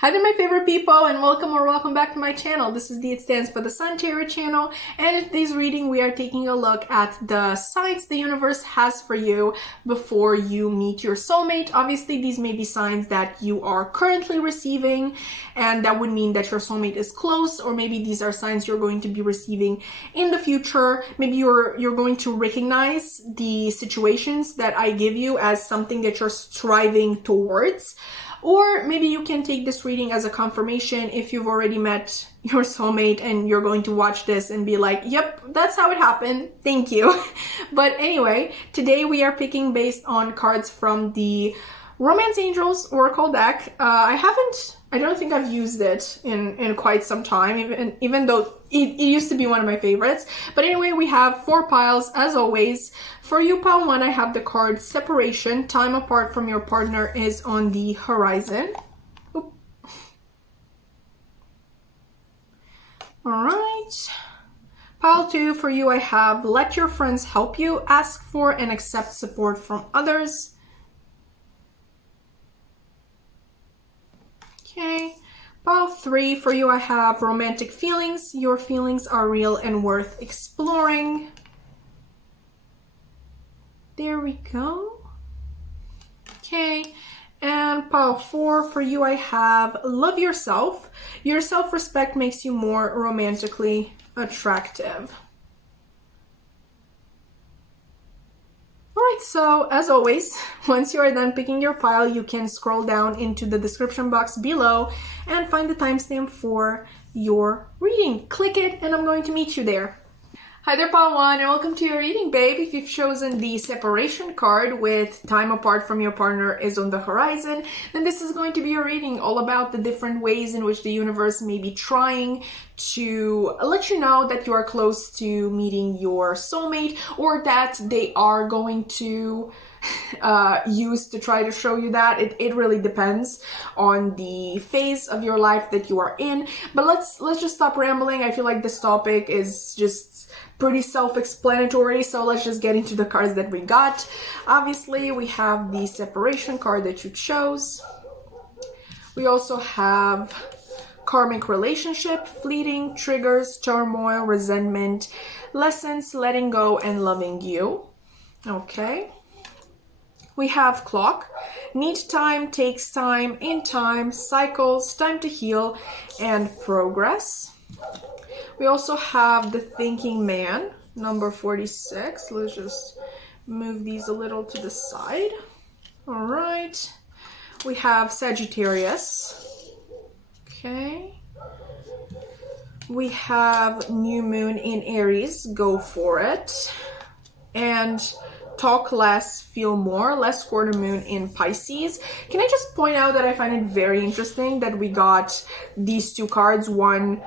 Hi there, my favorite people, and welcome back to my channel. This is It Stands for the Sun Tarot channel, and in today's reading we are taking a look at the signs the universe has for you before you meet your soulmate. Obviously, these may be signs that you are currently receiving, and that would mean that your soulmate is close, or maybe these are signs you're going to be receiving in the future. Maybe you're going to recognize the situations that I give you as something that you're striving towards. Or maybe you can take this reading as a confirmation if you've already met your soulmate and you're going to watch this and be like, yep, that's how it happened. Thank you. But anyway, today we are picking based on cards from the Romance Angels Oracle deck. I don't think I've used it in quite some time, even though it used to be one of my favorites. But anyway, we have 4 piles as always. For you, pile 1, I have the card Separation. Time apart from your partner is on the horizon. Oop. All right. Pile 2, for you, I have Let Your Friends Help You. Ask for and accept support from others. Okay. Pile 3, for you, I have Romantic Feelings. Your feelings are real and worth exploring. There we go. Okay. And pile 4, for you, I have Love Yourself. Your self-respect makes you more romantically attractive. Alright, so as always, once you are done picking your pile, you can scroll down into the description box below and find the timestamp for your reading. Click it and I'm going to meet you there. Hi there, pile 1, and welcome to your reading, babe. If you've chosen the Separation card with Time apart from your partner is on the horizon, then this is going to be a reading all about the different ways in which the universe may be trying to let you know that you are close to meeting your soulmate, or that they are going to use to try to show you that. It really depends on the phase of your life that you are in. But let's just stop rambling. I feel like this topic is just pretty self-explanatory, so let's just get into the cards that we got. Obviously, we have the Separation card that you chose. We also have Karmic Relationship, Fleeting, Triggers, Turmoil, Resentment, Lessons, Letting Go, and Loving You. Okay. We have Clock, Need Time, Takes Time, In Time, Cycles, Time to Heal, and Progress. We also have the Thinking Man, number 46. Let's just move these a little to the side. All right. We have Sagittarius. Okay. We have New Moon in Aries, Go For It. And Talk Less, Feel More, Less Quarter Moon in Pisces. Can I just point out that I find it very interesting that we got these 2 cards, one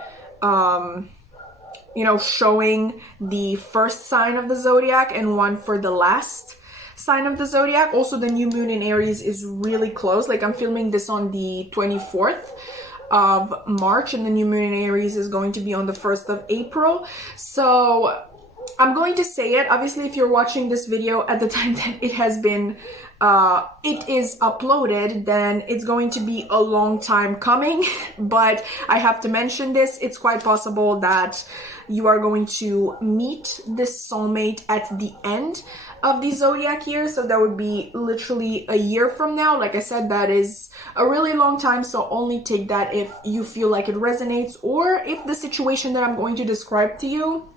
showing the first sign of the zodiac and one for the last sign of the zodiac. Also, the new moon in Aries is really close. Like, I'm filming this on the 24th of March and the new moon in Aries is going to be on the 1st of April. So I'm going to say it. Obviously, if you're watching this video at the time that it has been it is uploaded, then it's going to be a long time coming. But I have to mention this. It's quite possible that you are going to meet this soulmate at the end of the zodiac year. So that would be literally a year from now. Like I said, that is a really long time. So only take that if you feel like it resonates, or if the situation that I'm going to describe to you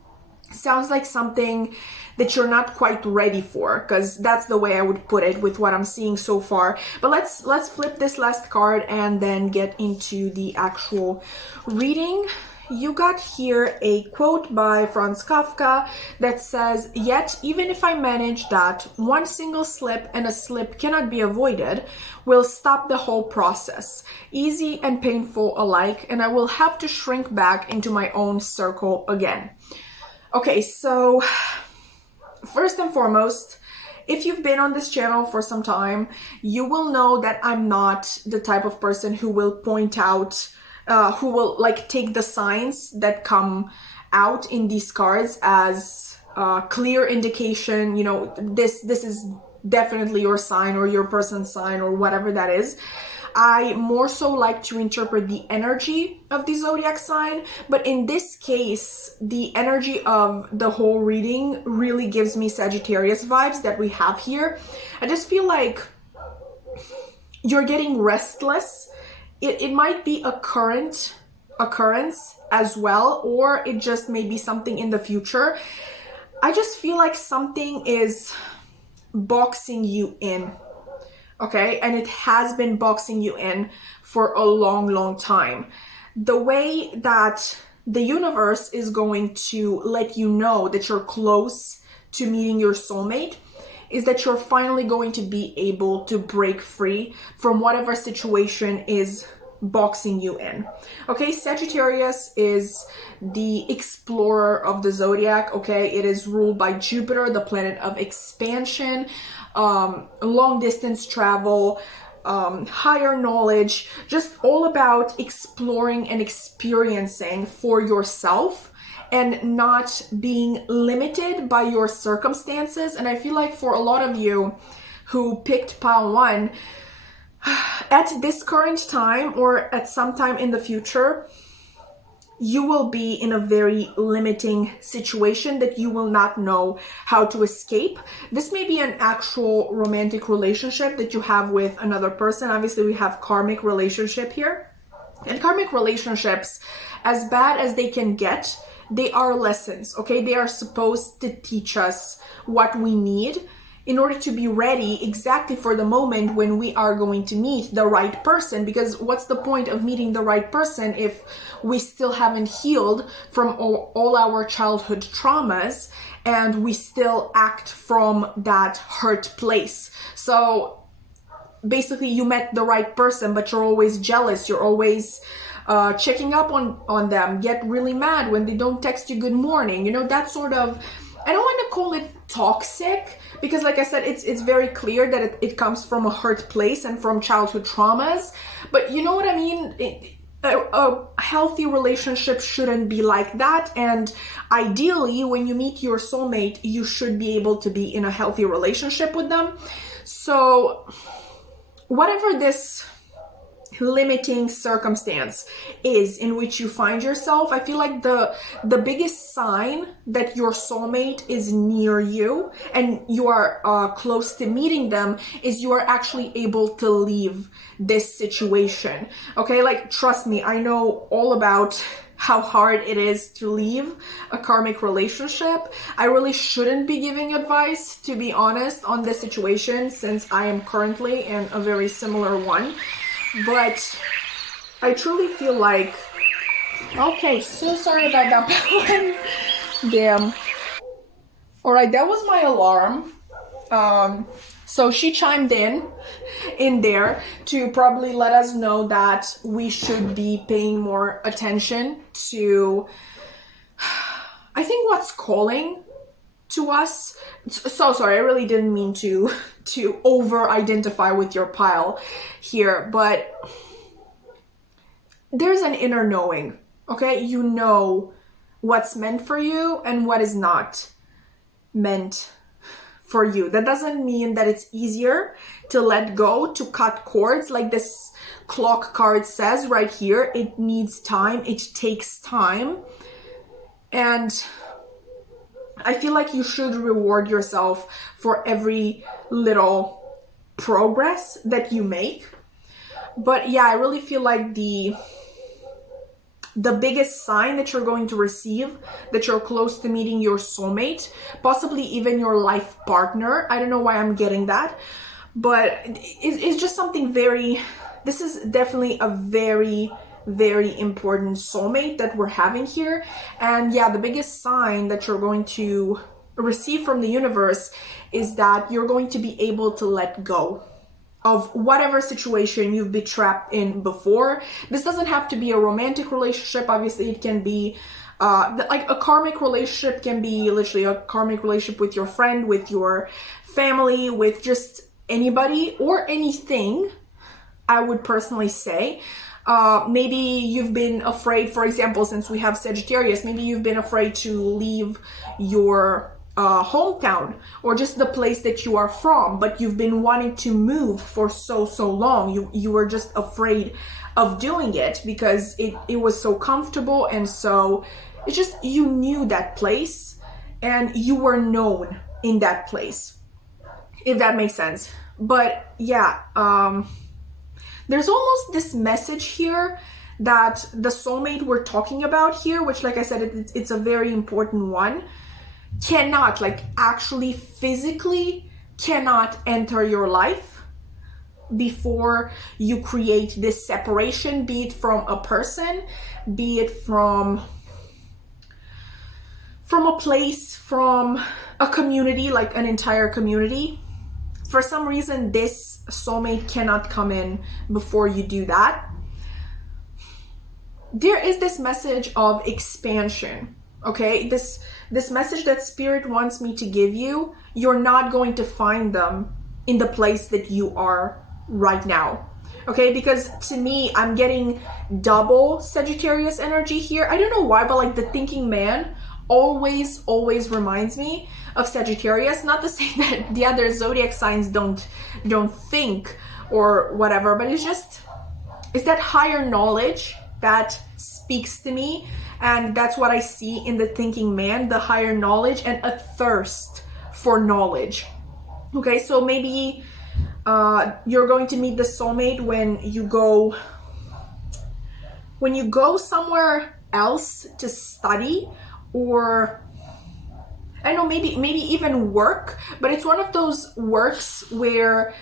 sounds like something that you're not quite ready for, because that's the way I would put it with what I'm seeing so far. But let's flip this last card and then get into the actual reading. You got here a quote by Franz Kafka that says, "Yet, even if I manage that, one single slip, and a slip cannot be avoided, will stop the whole process, easy and painful alike, and I will have to shrink back into my own circle again." Okay, so first and foremost, if you've been on this channel for some time, you will know that I'm not the type of person who will point out, who will like take the signs that come out in these cards as clear indication, this is definitely your sign or your person's sign or whatever that is. I more so like to interpret the energy of the zodiac sign, but in this case, the energy of the whole reading really gives me Sagittarius vibes that we have here. I just feel like you're getting restless. It might be a current occurrence as well, or it just may be something in the future. I just feel like something is boxing you in, okay? And it has been boxing you in for a long time. The way that the universe is going to let you know that you're close to meeting your soulmate is that you're finally going to be able to break free from whatever situation is boxing you in. Okay, Sagittarius is the explorer of the zodiac. Okay, it is ruled by Jupiter, the planet of expansion, long distance travel, higher knowledge, just all about exploring and experiencing for yourself and not being limited by your circumstances. And I feel like for a lot of you who picked pile 1, at this current time or at some time in the future, you will be in a very limiting situation that you will not know how to escape. This may be an actual romantic relationship that you have with another person. Obviously, we have karmic relationship here. And karmic relationships, as bad as they can get, they are lessons, okay? They are supposed to teach us what we need in order to be ready exactly for the moment when we are going to meet the right person. Because what's the point of meeting the right person if we still haven't healed from all our childhood traumas and we still act from that hurt place? So basically you met the right person, but you're always jealous, you're always checking up on them, get really mad when they don't text you good morning, you know, that sort of, I don't want to call it toxic, because like I said, it's very clear that it comes from a hurt place and from childhood traumas, but you know what I mean? A healthy relationship shouldn't be like that, and ideally when you meet your soulmate, you should be able to be in a healthy relationship with them. So whatever this limiting circumstance is in which you find yourself, I feel like the biggest sign that your soulmate is near you and you are close to meeting them is you are actually able to leave this situation. Okay, like trust me, I know all about how hard it is to leave a karmic relationship. I really shouldn't be giving advice, to be honest, on this situation, since I am currently in a very similar one. But I truly feel like, okay, so sorry about that one. Damn. All right, that was my alarm. So she chimed in there to probably let us know that we should be paying more attention to, I think, what's calling to us. So sorry, I really didn't mean to over-identify with your pile here, but there's an inner knowing, okay? You know what's meant for you and what is not meant for you. That doesn't mean that it's easier to let go, to cut cords, like this clock card says right here. It needs time, it takes time, and I feel like you should reward yourself for every little progress that you make. But yeah, I really feel like the biggest sign that you're going to receive that you're close to meeting your soulmate, possibly even your life partner. I don't know why I'm getting that, but it's just something this is definitely a very important soulmate that we're having here. And yeah, the biggest sign that you're going to receive from the universe is that you're going to be able to let go of whatever situation you've been trapped in before. This doesn't have to be a romantic relationship. Obviously, it can be like a karmic relationship, can be literally a karmic relationship with your friend, with your family, with just anybody or anything, I would personally say. Maybe you've been afraid, for example, since we have Sagittarius, maybe you've been afraid to leave your hometown or just the place that you are from, but you've been wanting to move for so long. You were just afraid of doing it because it was so comfortable, and so it's just, you knew that place and you were known in that place, if that makes sense. But yeah, there's almost this message here that the soulmate we're talking about here, which, like I said, it's a very important one, cannot, like, actually physically cannot enter your life before you create this separation, be it from a person, be it from a place, from a community, like an entire community. For some reason, this soulmate cannot come in before you do that. There is this message of expansion, okay? This message that Spirit wants me to give you, you're not going to find them in the place that you are right now, okay? Because to me, I'm getting double Sagittarius energy here. I don't know why, but like the thinking man always reminds me of Sagittarius. Not to say that the other zodiac signs don't think or whatever, but it's that higher knowledge that speaks to me, and that's what I see in the thinking man, the higher knowledge and a thirst for knowledge. Okay, so maybe you're going to meet the soulmate when you go somewhere else to study, or I know, maybe even work, but it's one of those works where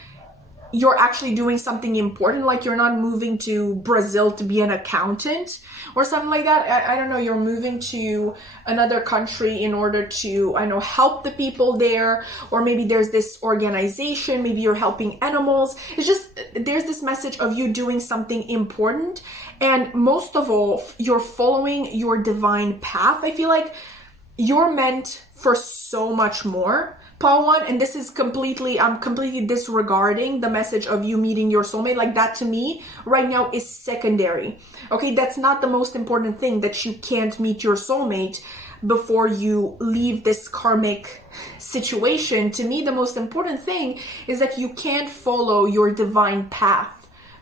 you're actually doing something important, like you're not moving to Brazil to be an accountant or something like that. I don't know, you're moving to another country in order to, I know, help the people there, or maybe there's this organization, maybe you're helping animals. It's just, there's this message of you doing something important, and most of all, you're following your divine path. I feel like you're meant for so much more, Paul one, and this is I'm completely disregarding the message of you meeting your soulmate. Like, that to me right now is secondary. Okay, that's not the most important thing, that you can't meet your soulmate before you leave this karmic situation. To me, the most important thing is that you can't follow your divine path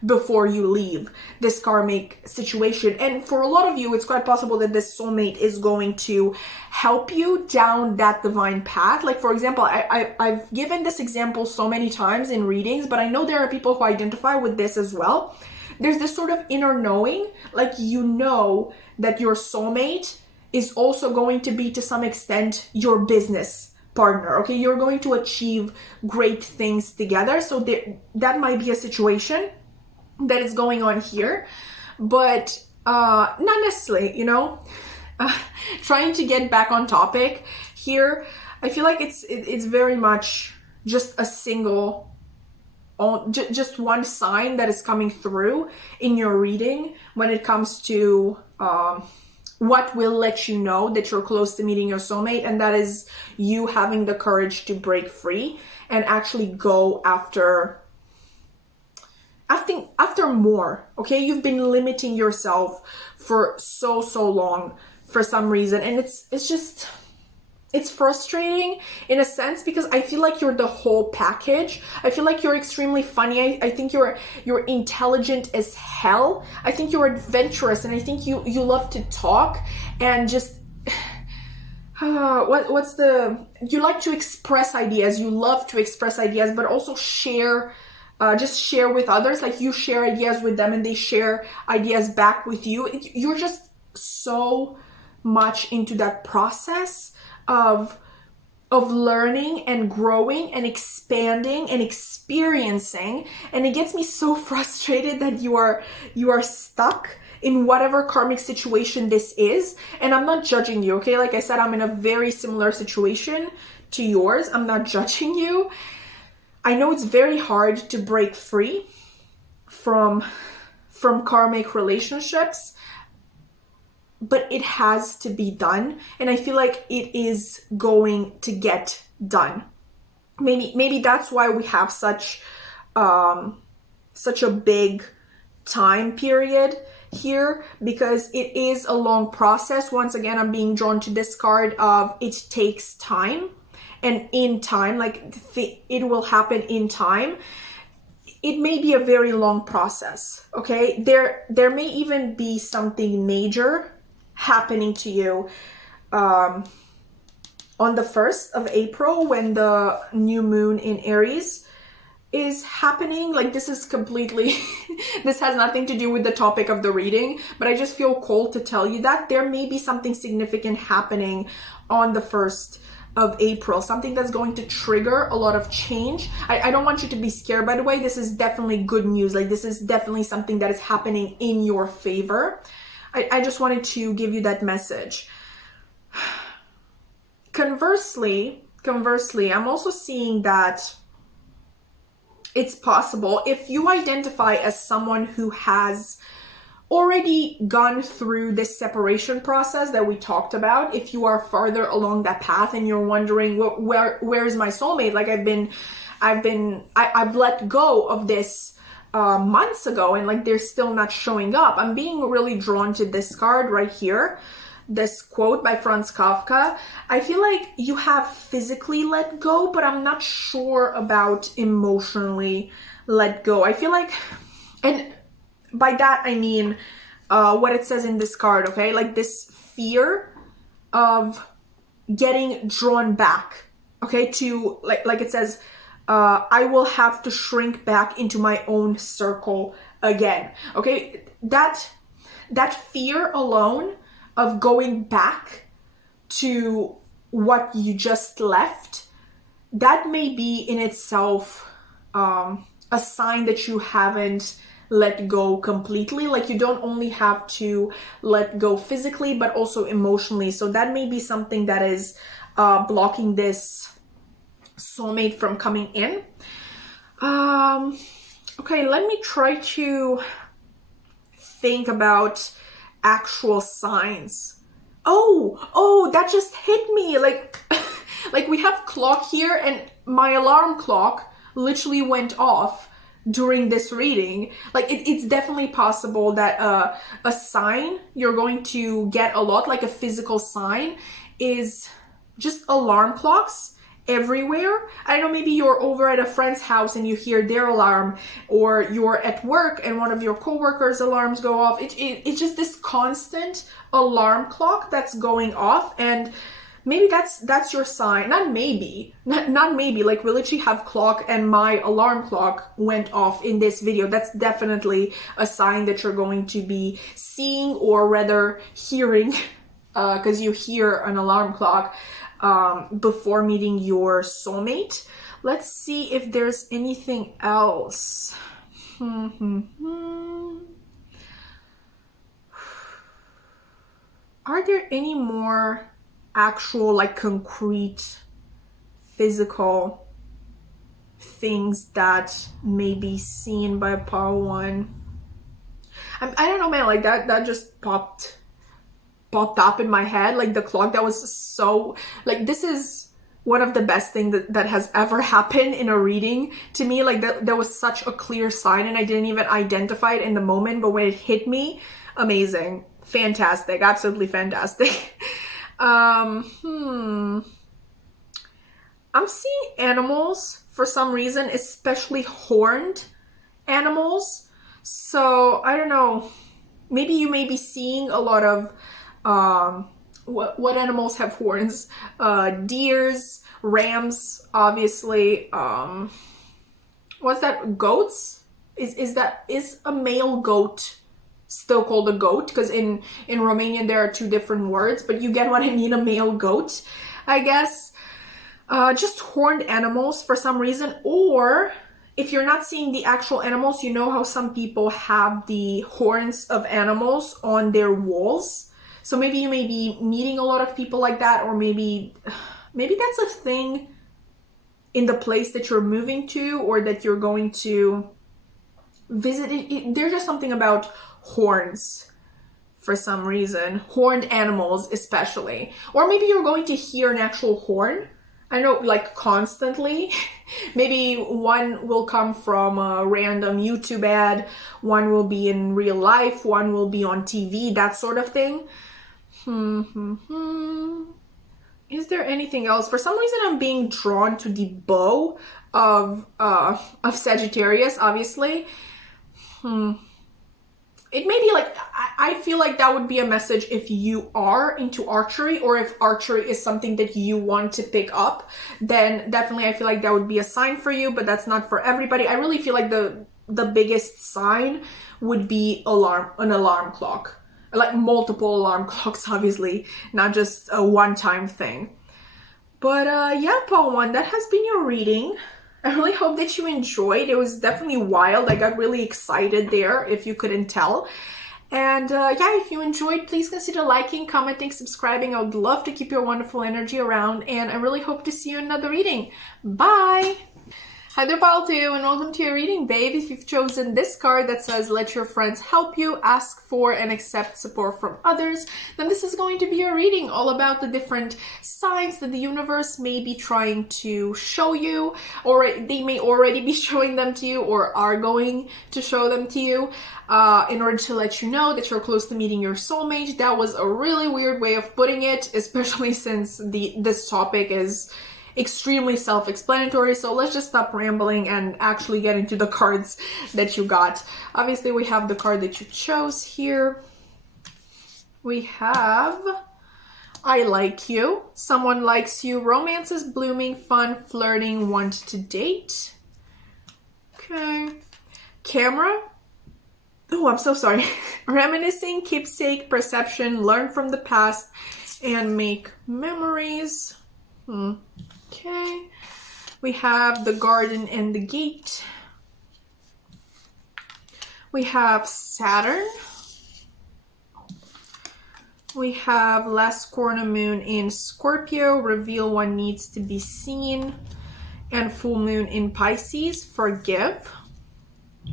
before you leave this karmic situation. And for a lot of you, it's quite possible that this soulmate is going to help you down that divine path. Like, for example, I've given this example so many times in readings, but I know there are people who identify with this as well. There's this sort of inner knowing, like, you know that your soulmate is also going to be, to some extent, your business partner. Okay, you're going to achieve great things together. So that might be a situation that is going on here, but not necessarily, trying to get back on topic here. I feel like it's very much just a single, just one sign that is coming through in your reading when it comes to what will let you know that you're close to meeting your soulmate, and that is you having the courage to break free and actually go after more. Okay, you've been limiting yourself for so long for some reason, and it's frustrating in a sense, because I feel like you're the whole package. I feel like you're extremely funny. I think you're intelligent as hell. I think you're adventurous, and I think you love to talk and just you like to express ideas. You love to express ideas, but also share with others. Like, you share ideas with them and they share ideas back with you. You're just so much into that process of learning and growing and expanding and experiencing. And it gets me so frustrated that you are stuck in whatever karmic situation this is. And I'm not judging you, okay? Like I said, I'm in a very similar situation to yours. I'm not judging you. I know it's very hard to break free from karmic relationships, but it has to be done, and I feel like it is going to get done. Maybe that's why we have such a big time period here because it is a long process. Once again, I'm being drawn to this card of it takes time, and in time, like it will happen in time. It may be a very long process, okay? There may even be something major happening to you on the 1st of April when the new moon in Aries is happening. Like, this is completely, this has nothing to do with the topic of the reading, but I just feel called to tell you that there may be something significant happening on the 1st of April, something that's going to trigger a lot of change. I don't want you to be scared, by the way. This is definitely good news. Like, this is definitely something that is happening in your favor. I just wanted to give you that message. Conversely, I'm also seeing that it's possible if you identify as someone who has already gone through this separation process that we talked about. If you are farther along that path and you're wondering, where is my soulmate? Like, I've let go of this months ago, and like they're still not showing up. I'm being really drawn to this card right here, this quote by Franz Kafka. I feel like you have physically let go, but I'm not sure about emotionally let go. I feel like, and by that I mean what it says in this card, okay? Like this fear of getting drawn back, okay? To like it says, I will have to shrink back into my own circle again, okay? That fear alone of going back to what you just left, that may be in itself a sign that you haven't let go completely. Like, you don't only have to let go physically, but also emotionally. So that may be something that is blocking this soulmate from coming in. Okay, let me try to think about actual signs. Oh, that just hit me. Like, like we have clock here, and my alarm clock literally went off during this reading. Like, it's definitely possible that a sign you're going to get a lot, like a physical sign, is just alarm clocks everywhere. I don't know, maybe you're over at a friend's house and you hear their alarm, or you're at work and one of your coworkers' alarms go off. It's just this constant alarm clock that's going off, and maybe that's your sign. Not maybe, like we literally have clock, and my alarm clock went off in this video. That's definitely a sign that you're going to be seeing, or rather hearing, because you hear an alarm clock before meeting your soulmate. Let's see if there's anything else. Are there any more actual, like, concrete physical things that may be seen by pile one? I don't know, man, like that just popped up in my head. Like, the clock, that was so, like, this is one of the best things that has ever happened in a reading to me. Like, that was such a clear sign, and I didn't even identify it in the moment, but when it hit me, amazing, fantastic, absolutely fantastic. I'm seeing animals for some reason, especially horned animals. So I don't know, maybe you may be seeing a lot of what animals have horns? Deers, rams, obviously. What's that? Goats? Is a male goat still called a goat? Because in Romanian there are two different words, but you get what I mean, a male goat, I guess. Just horned animals for some reason. Or if you're not seeing the actual animals, you know how some people have the horns of animals on their walls. So maybe you may be meeting a lot of people like that, or maybe that's a thing in the place that you're moving to, or that you're going to visit. There's just something about horns for some reason, horned animals especially. Or maybe you're going to hear an actual horn I know, like constantly. Maybe one will come from a random YouTube ad, one will be in real life, one will be on TV, that sort of thing. Is there anything else? For some reason, I'm being drawn to the bow of Sagittarius, obviously. It may be like, I feel like that would be a message if you are into archery, or if archery is something that you want to pick up, then definitely I feel like that would be a sign for you, but that's not for everybody. I really feel like the biggest sign would be an alarm clock. Like multiple alarm clocks, obviously, not just a one-time thing. But yeah, Paul 1, that has been your reading. I really hope that you enjoyed. It was definitely wild. I got really excited there, if you couldn't tell. And yeah, if you enjoyed, please consider liking, commenting, subscribing. I would love to keep your wonderful energy around, and I really hope to see you in another reading. Bye! Hi there, Pile 2, and welcome to your reading, babe. If you've chosen this card that says, let your friends help you, ask for and accept support from others, then this is going to be your reading, all about the different signs that the universe may be trying to show you, or they may already be showing them to you, or are going to show them to you, in order to let you know that you're close to meeting your soulmate. That was a really weird way of putting it, especially since this topic is extremely self-explanatory. So let's just stop rambling and actually get into the cards that you got. Obviously, we have the card that you chose here. We have I like you, someone likes you, romance is blooming, fun, flirting, want to date. Okay. Camera. Oh, I'm so sorry. Reminiscing, keepsake, perception, learn from the past, and make memories. Okay, we have the garden and the gate. We have Saturn. We have last corner moon in Scorpio, reveal what needs to be seen, and full moon in Pisces, forgive.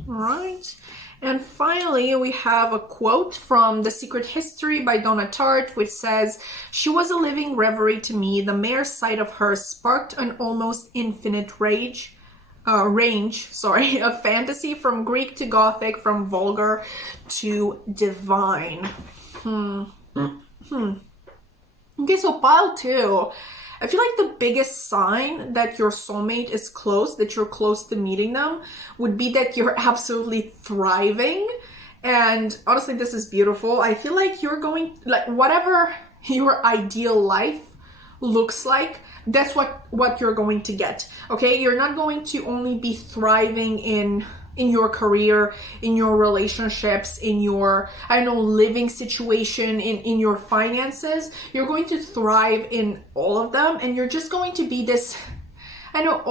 All right. And finally, we have a quote from The Secret History by Donna Tartt, which says, she was a living reverie to me. The mere sight of her sparked an almost infinite range of fantasy, from Greek to Gothic, from vulgar to divine. Okay, so pile 2. I feel like the biggest sign that your soulmate is close, that you're close to meeting them, would be that you're absolutely thriving. And honestly, this is beautiful. I feel like you're going, like, whatever your ideal life looks like, that's what you're going to get. Okay, you're not going to only be thriving in your career, in your relationships, in your, I don't know, living situation, in your finances. You're going to thrive in all of them, and you're just going to be this, I know,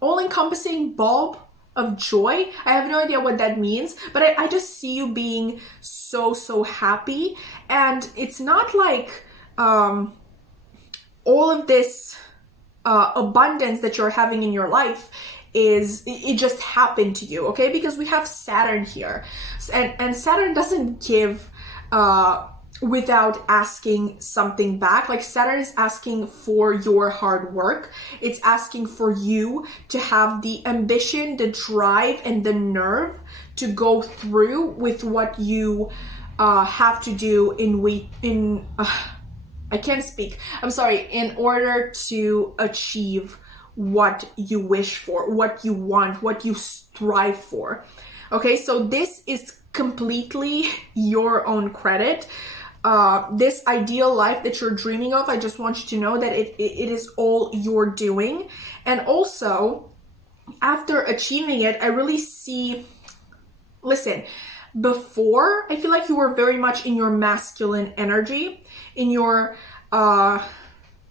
all-encompassing bulb of joy. I have no idea what that means, but I just see you being so happy. And it's not like all of this abundance that you're having in your life it just happened to you, okay? Because we have Saturn here, and Saturn doesn't give without asking something back. Like, Saturn is asking for your hard work. It's asking for you to have the ambition, the drive, and the nerve to go through with what you have to do I can't speak. I'm sorry. In order to achieve what you wish for, what you want, what you strive for. Okay, so this is completely your own credit. This ideal life that you're dreaming of, I just want you to know that it is all you're doing. And also, after achieving it, I really see, listen, before, I feel like you were very much in your masculine energy, in your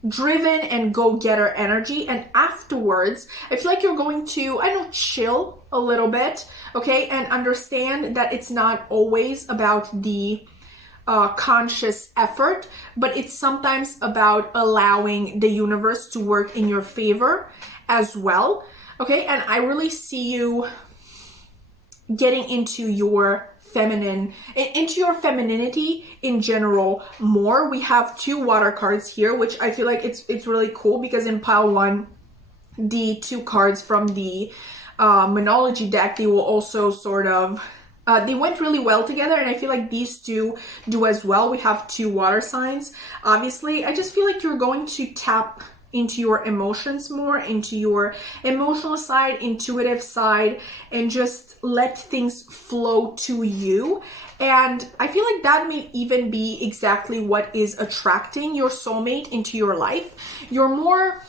driven and go-getter energy, and afterwards I feel like you're going to, I don't know, chill a little bit, okay, and understand that it's not always about the conscious effort, but it's sometimes about allowing the universe to work in your favor as well, okay? And I really see you getting into your into your femininity in general more. We have 2 water cards here, which I feel like it's really cool, because in pile 1, the 2 cards from the Moonology deck, they will also sort of they went really well together, and I feel like these 2 do as well. We have 2 water signs. Obviously, I just feel like you're going to tap into your emotions more, into your emotional side, intuitive side, and just let things flow to you. And I feel like that may even be exactly what is attracting your soulmate into your life. You're more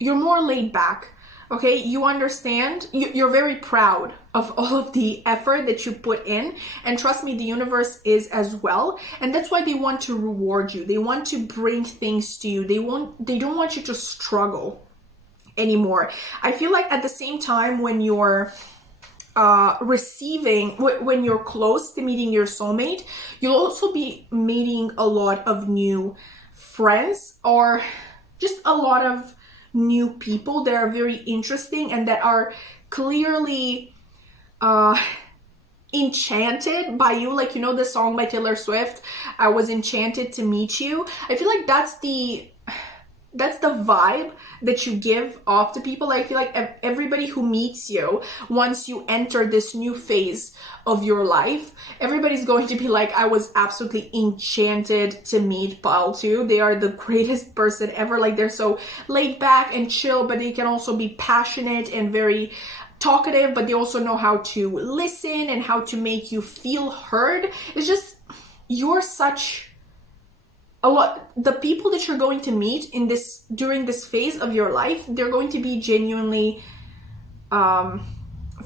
laid back. Okay, you understand, you're very proud of all of the effort that you put in, and trust me, the universe is as well. And that's why they want to reward you. They want to bring things to you. They don't want you to struggle anymore. I feel like at the same time, when you're when you're close to meeting your soulmate, you'll also be meeting a lot of new friends, or just a lot of new people that are very interesting and that are clearly enchanted by you. Like, you know the song by Taylor Swift, I was enchanted to meet you? I feel like that's the vibe that you give off to people. I feel like everybody who meets you, once you enter this new phase of your life, everybody's going to be like, I was absolutely enchanted to meet pile 2. They are the greatest person ever. Like, they're so laid back and chill, but they can also be passionate and very talkative, but they also know how to listen and how to make you feel heard. It's just, you're such a lot. The people that you're going to meet during this phase of your life, they're going to be genuinely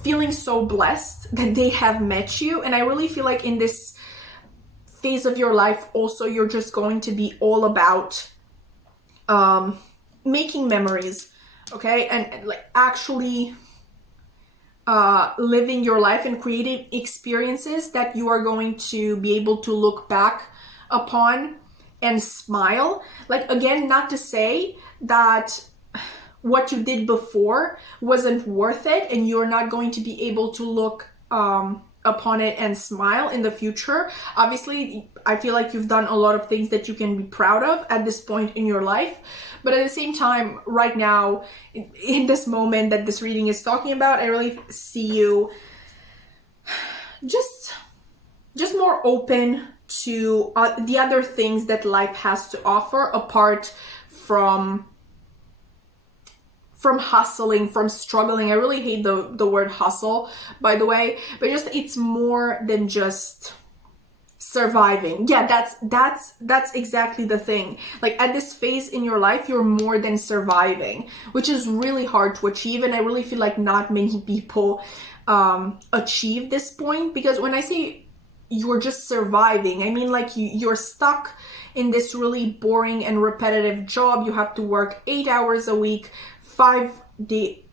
feeling so blessed that they have met you. And I really feel like in this phase of your life also, you're just going to be all about making memories, okay, and like actually living your life and creating experiences that you are going to be able to look back upon and smile. Like, again, not to say that what you did before wasn't worth it and you're not going to be able to look upon it and smile in the future. Obviously, I feel like you've done a lot of things that you can be proud of at this point in your life. But at the same time, right now, in this moment that this reading is talking about, I really see you just more open to the other things that life has to offer, apart from hustling, from struggling. I really hate the word hustle, by the way, but just, it's more than just surviving. Yeah, that's exactly the thing. Like, at this phase in your life, you're more than surviving, which is really hard to achieve. And I really feel like not many people achieve this point, because when I say you're just surviving, I mean, like, you're stuck in this really boring and repetitive job. You have to work 8 hours a week, 8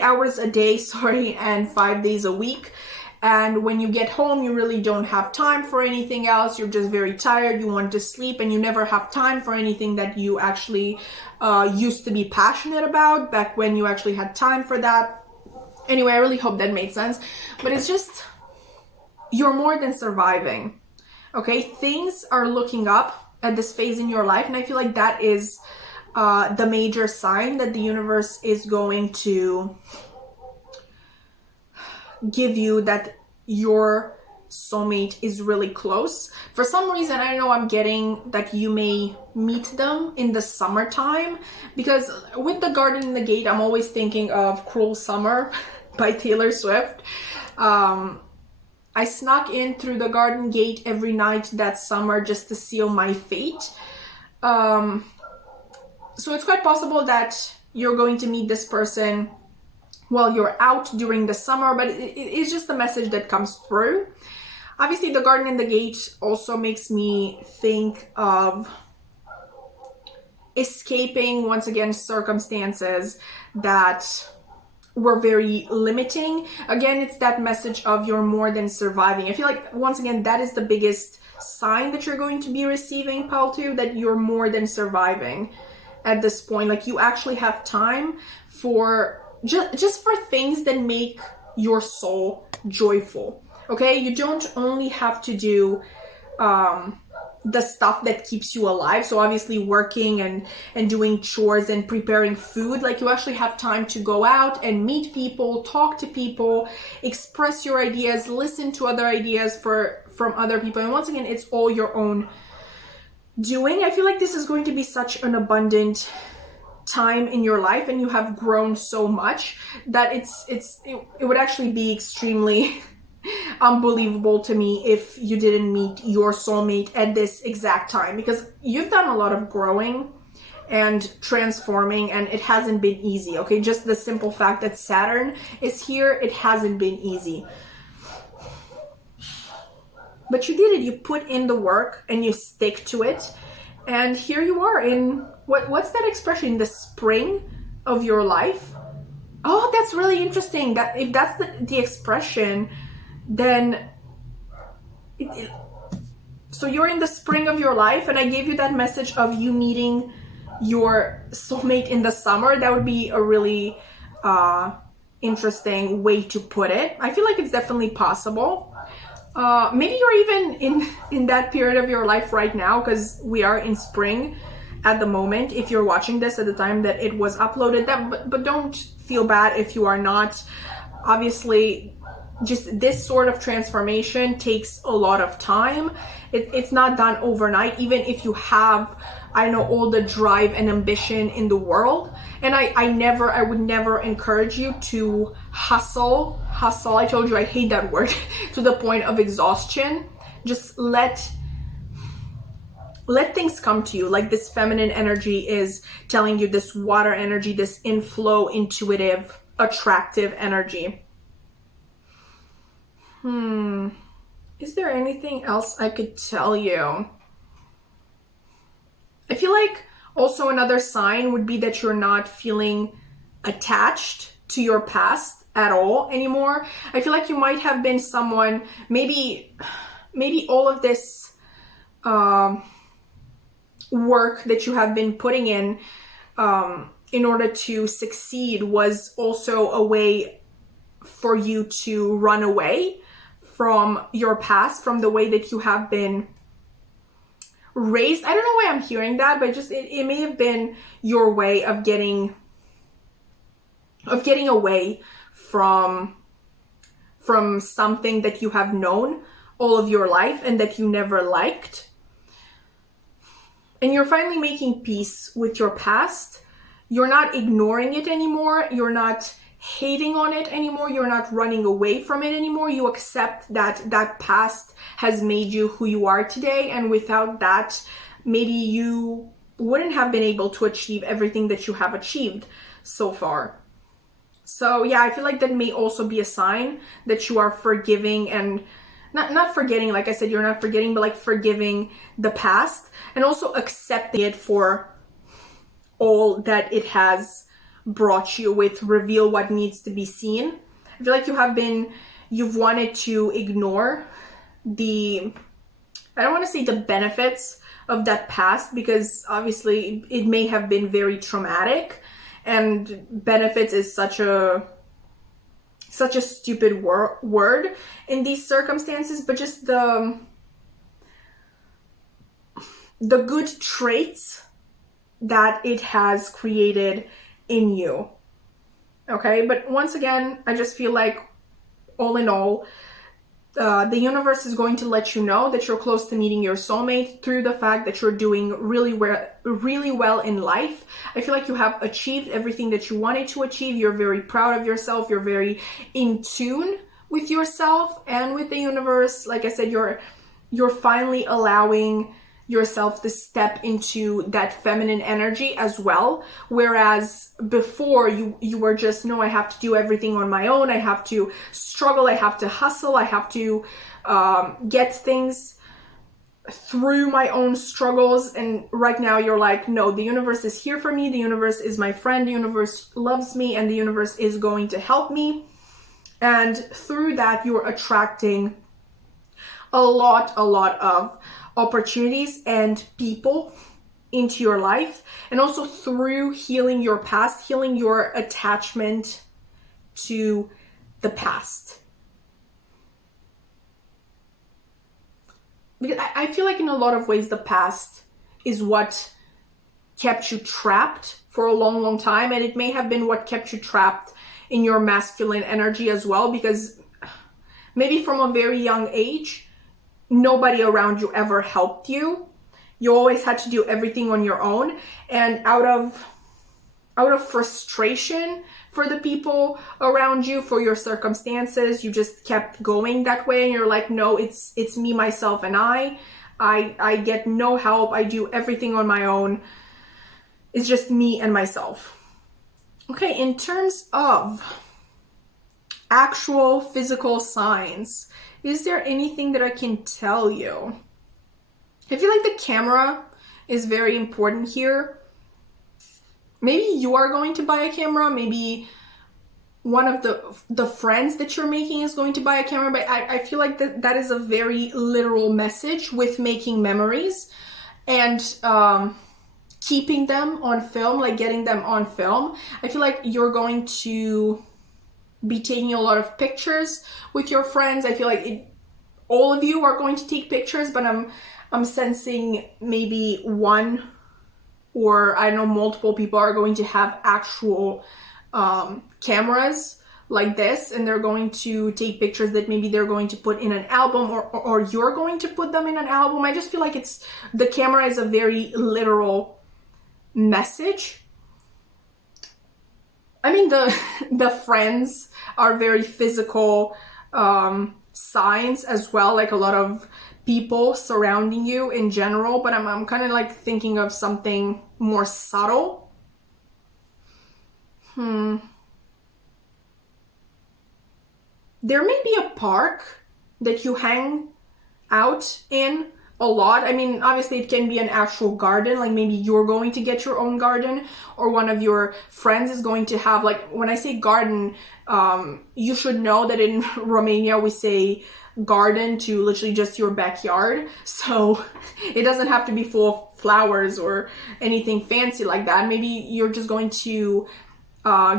hours a day, sorry, and 5 days a week. And when you get home, you really don't have time for anything else. You're just very tired. You want to sleep, and you never have time for anything that you actually used to be passionate about back when you actually had time for that. Anyway, I really hope that made sense. But it's just, you're more than surviving. Okay, things are looking up at this phase in your life, and I feel like that is the major sign that the universe is going to give you that your soulmate is really close. For some reason, I don't know, I'm getting that you may meet them in the summertime, because with the Garden in the Gate, I'm always thinking of Cruel Summer by Taylor Swift. I snuck in through the garden gate every night that summer just to seal my fate. So it's quite possible that you're going to meet this person while you're out during the summer, but it's just a message that comes through. Obviously, the Garden in the Gate also makes me think of escaping, once again, circumstances that were very limiting. Again, it's that message of you're more than surviving. I feel like, once again, that is the biggest sign that you're going to be receiving, pile 2, that you're more than surviving at this point. Like, you actually have time for just for things that make your soul joyful. Okay, you don't only have to do the stuff that keeps you alive, so obviously working and doing chores and preparing food. Like, you actually have time to go out and meet people, talk to people, express your ideas, listen to other ideas from other people. And once again, it's all your own doing. I feel like this is going to be such an abundant time in your life, and you have grown so much that it would actually be extremely unbelievable to me if you didn't meet your soulmate at this exact time, because you've done a lot of growing and transforming, and it hasn't been easy. Okay, just the simple fact that Saturn is here, it hasn't been easy, but you did it. You put in the work and you stick to it, and here you are in what's that expression, the spring of your life. Oh, that's really interesting. That if that's the expression, then so you're in the spring of your life, and I gave you that message of you meeting your soulmate in the summer. That would be a really interesting way to put it. I feel like it's definitely possible. Maybe you're even in that period of your life right now, because we are in spring at the moment if you're watching this at the time that it was uploaded. But don't feel bad if you are not. Obviously, just this sort of transformation takes a lot of time. It's not done overnight, even if you have, I know, all the drive and ambition in the world. And I would never encourage you to hustle. I told you I hate that word to the point of exhaustion. Just let things come to you. Like, this feminine energy is telling you, this water energy, this inflow, intuitive, attractive energy. Is there anything else I could tell you? I feel like also another sign would be that you're not feeling attached to your past at all anymore. I feel like you might have been someone, maybe all of this work that you have been putting in order to succeed was also a way for you to run away from your past, from the way that you have been raised. I don't know why I'm hearing that, but just it may have been your way of getting away from something that you have known all of your life and that you never liked. And you're finally making peace with your past. You're not ignoring it anymore. You're not hating on it anymore. You're not running away from it anymore. You accept that past has made you who you are today, and without that, maybe you wouldn't have been able to achieve everything that you have achieved so far. So yeah, I feel like that may also be a sign that you are forgiving and not forgetting, like I said, you're not forgetting, but like forgiving the past and also accepting it for all that it has brought you with. Reveal what needs to be seen. I feel like you've wanted to ignore I don't want to say the benefits of that past, because obviously it may have been very traumatic, and benefits is such a stupid word in these circumstances, but just the good traits that it has created in you. Okay, but once again, I just feel like all in all, the universe is going to let you know that you're close to meeting your soulmate through the fact that you're doing really well in life. I feel like you have achieved everything that you wanted to achieve. You're very proud of yourself. You're very in tune with yourself and with the universe. Like I said, you're finally allowing yourself to step into that feminine energy as well, whereas before you were just, no, I have to do everything on my own, I have to struggle, I have to hustle, I have to get things through my own struggles. And right now you're like, no, the universe is here for me, the universe is my friend, the universe loves me, and the universe is going to help me. And through that, you're attracting a lot of opportunities and people into your life, and also through healing your past, healing your attachment to the past. I feel like in a lot of ways the past is what kept you trapped for a long, long time. And it may have been what kept you trapped in your masculine energy as well, because maybe from a very young age, nobody around you ever helped you. You always had to do everything on your own. And out of frustration for the people around you, for your circumstances, you just kept going that way. And you're like, no, it's me, myself, and I get no help. I do everything on my own. It's just me and myself. Okay, in terms of actual physical signs, is there anything that I can tell you? I feel like the camera is very important here. Maybe you are going to buy a camera. Maybe one of the friends that you're making is going to buy a camera. But I feel like that is a very literal message with making memories and keeping them on film, like getting them on film. I feel like you're going to be taking a lot of pictures with your friends. I feel like all of you are going to take pictures, but I'm sensing maybe one or I don't know, multiple people are going to have actual cameras like this, and they're going to take pictures that maybe they're going to put in an album, or you're going to put them in an album. I just feel like the camera is a very literal message. I mean, the friends are very physical signs as well, like a lot of people surrounding you in general, but I'm kind of like thinking of something more subtle. There may be a park that you hang out in a lot. I mean, obviously it can be an actual garden, like maybe you're going to get your own garden, or one of your friends is going to have, like, when I say garden, you should know that in Romania we say garden to literally just your backyard. So it doesn't have to be full of flowers or anything fancy like that. Maybe you're just going to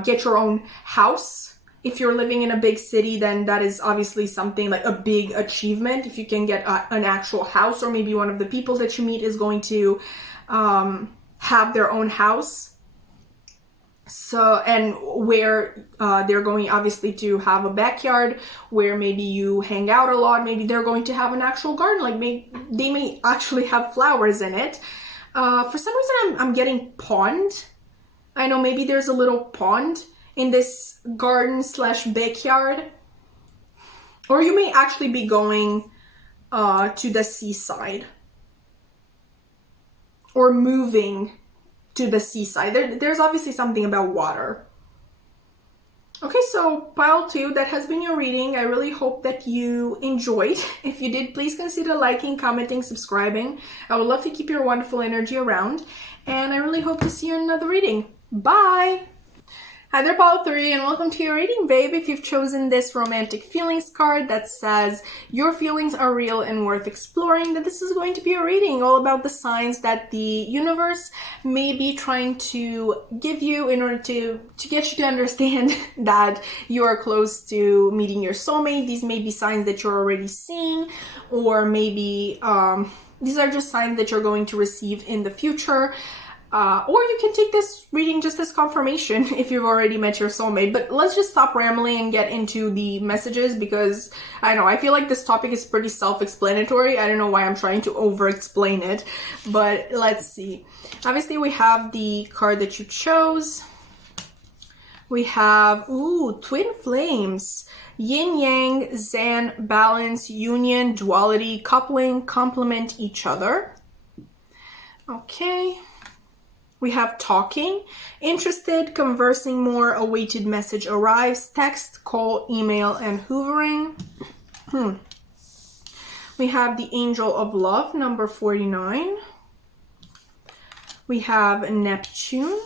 get your own house. If you're living in a big city, then that is obviously something like a big achievement. If you can get an actual house, or maybe one of the people that you meet is going to have their own house. So, and where they're going obviously to have a backyard where maybe you hang out a lot. Maybe they're going to have an actual garden, like they may actually have flowers in it. For some reason I'm getting pond. I know maybe there's a little pond in this garden / backyard, or you may actually be going to the seaside or moving to the seaside. There's obviously something about water. Okay, so pile 2, that has been your reading. I really hope that you enjoyed. If you did, please consider liking, commenting, subscribing. I would love to keep your wonderful energy around, and I really hope to see you in another reading. Bye! Hi there, pile 3, and welcome to your reading, babe. If you've chosen this romantic feelings card that says your feelings are real and worth exploring, then this is going to be a reading all about the signs that the universe may be trying to give you in order to get you to understand that you are close to meeting your soulmate. These may be signs that you're already seeing, or maybe these are just signs that you're going to receive in the future. Or you can take this reading just as confirmation if you've already met your soulmate. But let's just stop rambling and get into the messages, because I know, I feel like this topic is pretty self-explanatory. I don't know why I'm trying to over-explain it, but let's see. Obviously, we have the card that you chose. We have, twin flames. Yin yang, Zan, balance, union, duality, coupling, complement each other. Okay. We have talking, interested, conversing more, awaited message arrives, text, call, email, and hoovering. We have the angel of love, number 49. We have Neptune.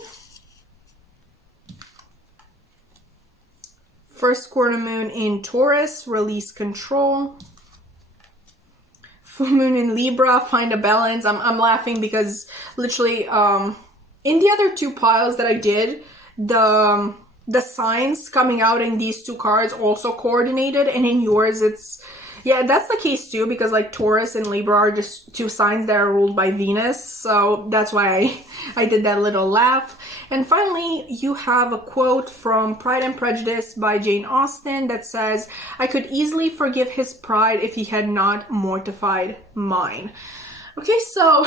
First quarter moon in Taurus, release control. Full moon in Libra, find a balance. I'm laughing because literally, in the other 2 piles that I did, the signs coming out in these 2 cards also coordinated, and in yours Yeah, that's the case too, because like Taurus and Libra are just two signs that are ruled by Venus. So that's why I did that little laugh. And finally, you have a quote from Pride and Prejudice by Jane Austen that says, "I could easily forgive his pride if he had not mortified mine." Okay, so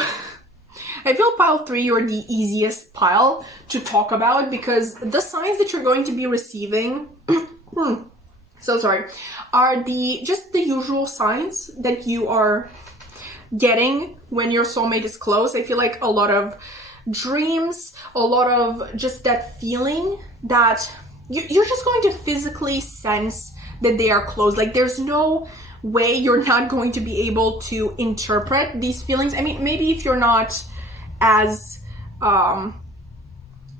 I feel pile 3, you're the easiest pile to talk about, because the signs that you're going to be receiving are just the usual signs that you are getting when your soulmate is close. I feel like a lot of dreams, a lot of just that feeling that you're just going to physically sense that they are close. Like there's no way you're not going to be able to interpret these feelings. I mean, maybe if you're not as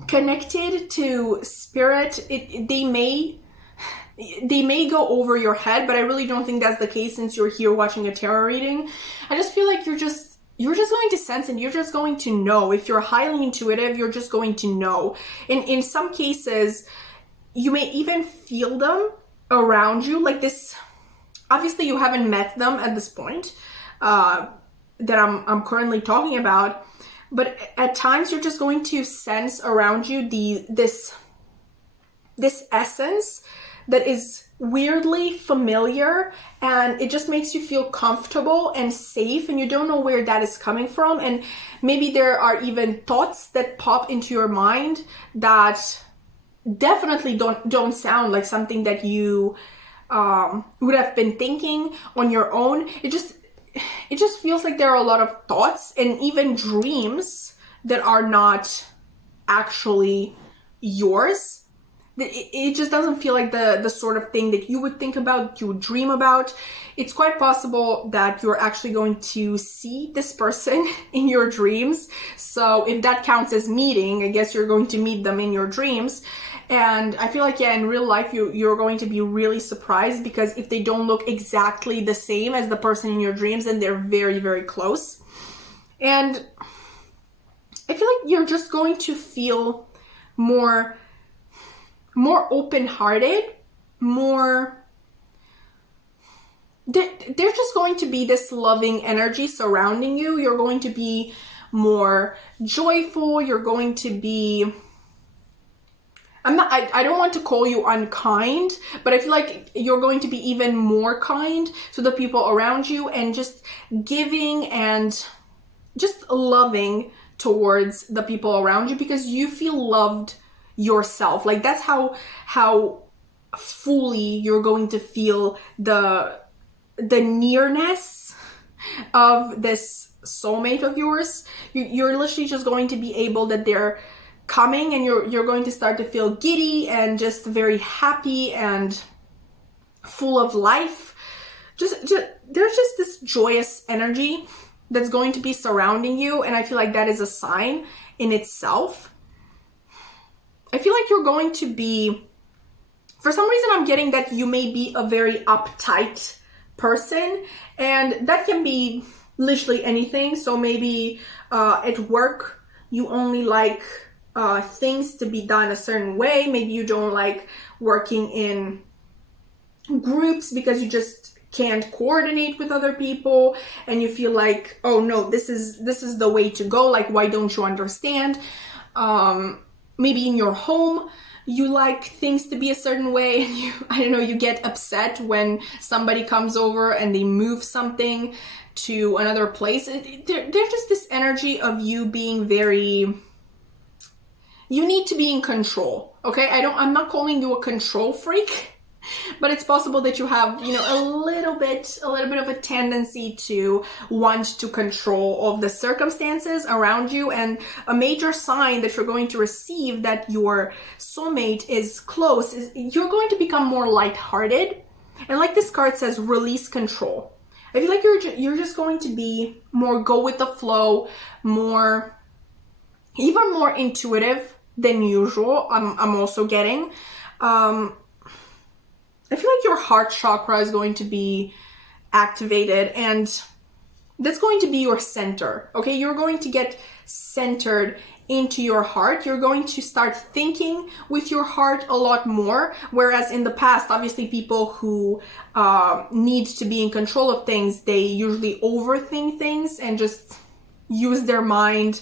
connected to spirit, they may go over your head, but I really don't think that's the case since you're here watching a tarot reading. I just feel like you're just going to sense, and you're just going to know. If you're highly intuitive, you're just going to know. In some cases, you may even feel them around you, like this. Obviously, you haven't met them at this point that I'm currently talking about, but at times you're just going to sense around you this essence that is weirdly familiar, and it just makes you feel comfortable and safe, and you don't know where that is coming from. And maybe there are even thoughts that pop into your mind that definitely don't sound like something that you would have been thinking on your own. It just feels like there are a lot of thoughts and even dreams that are not actually yours. It just doesn't feel like the sort of thing that you would think about, you would dream about. It's quite possible that you're actually going to see this person in your dreams. So if that counts as meeting, I guess you're going to meet them in your dreams. And I feel like, yeah, in real life, you're going to be really surprised, because if they don't look exactly the same as the person in your dreams, then they're very, very close. And I feel like you're just going to feel more open-hearted, there's just going to be this loving energy surrounding you. You're going to be more joyful. You're going to be, I don't want to call you unkind, but I feel like you're going to be even more kind to the people around you, and just giving and just loving towards the people around you, because you feel loved yourself. Like that's how fully you're going to feel the nearness of this soulmate of yours. You're literally just going to be able that they're coming, and you're going to start to feel giddy and just very happy and full of life. Just there's just this joyous energy that's going to be surrounding you, and I feel like that is a sign in itself. I feel like you're going to be, for some reason I'm getting that you may be a very uptight person, and that can be literally anything. So maybe at work you only like things to be done a certain way. Maybe you don't like working in groups because you just can't coordinate with other people, and you feel like, oh no, this is the way to go. Like, why don't you understand? Maybe in your home, you like things to be a certain way, and you get upset when somebody comes over and they move something to another place. There's just this energy of you being very, you need to be in control, okay? I'm not calling you a control freak, but it's possible that you have, a little bit of a tendency to want to control all of the circumstances around you. And a major sign that you're going to receive that your soulmate is close is you're going to become more lighthearted. And like this card says, release control. I feel like you're just going to be more go with the flow, even more intuitive than usual. I'm also getting. I feel like your heart chakra is going to be activated, and that's going to be your center, okay? You're going to get centered into your heart. You're going to start thinking with your heart a lot more, whereas in the past, obviously, people who need to be in control of things, they usually overthink things and just use their mind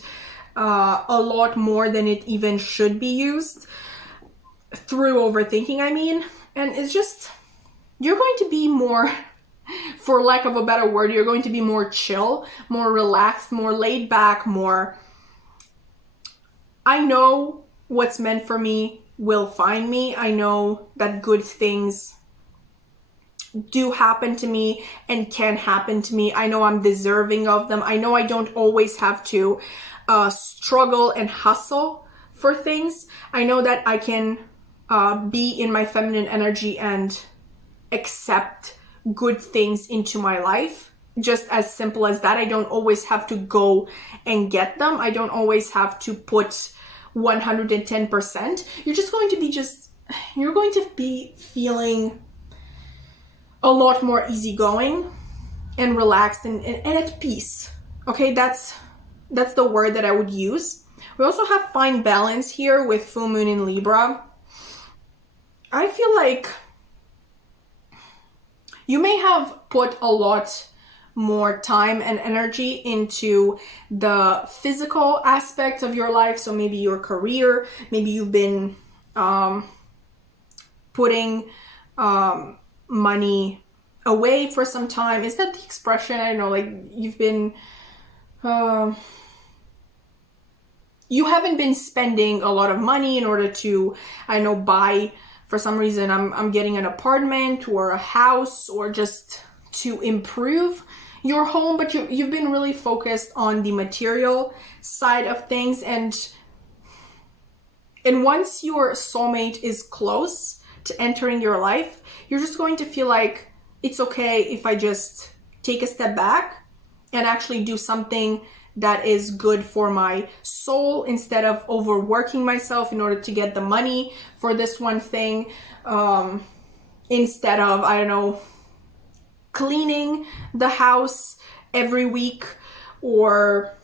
a lot more than it even should be used, through overthinking, I mean. And it's just, you're going to be more, for lack of a better word, you're going to be more chill, more relaxed, more laid back, more, I know what's meant for me will find me. I know that good things do happen to me and can happen to me. I know I'm deserving of them. I know I don't always have to struggle and hustle for things. I know that I can be in my feminine energy and accept good things into my life. Just as simple as that. I don't always have to go and get them. I don't always have to put 110%. You're just going to be you're going to be feeling a lot more easygoing and relaxed and at peace. Okay, that's the word that I would use. We also have fine balance here with full moon in Libra. I feel like you may have put a lot more time and energy into the physical aspect of your life. So maybe your career, maybe you've been putting money away for some time. Is that the expression? I don't know, like you've been, you haven't been spending a lot of money in order to, I know, buy, for some reason, I'm getting an apartment or a house, or just to improve your home, but you've been really focused on the material side of things. And once your soulmate is close to entering your life, you're just going to feel like it's okay if I just take a step back and actually do something that is good for my soul, instead of overworking myself in order to get the money for this one thing, instead of, I don't know, cleaning the house every week, or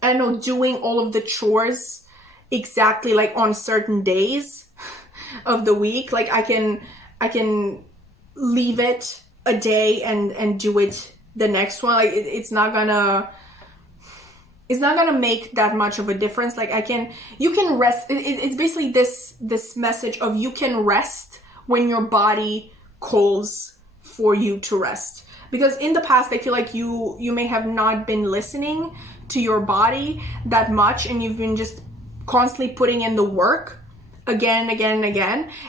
I don't know, doing all of the chores exactly like on certain days of the week. Like I can leave it a day and do it the next one. Like it's not gonna make that much of a difference. Like you can rest. It's basically this message of you can rest when your body calls for you to rest. Because in the past, I feel like you may have not been listening to your body that much, and you've been just constantly putting in the work again,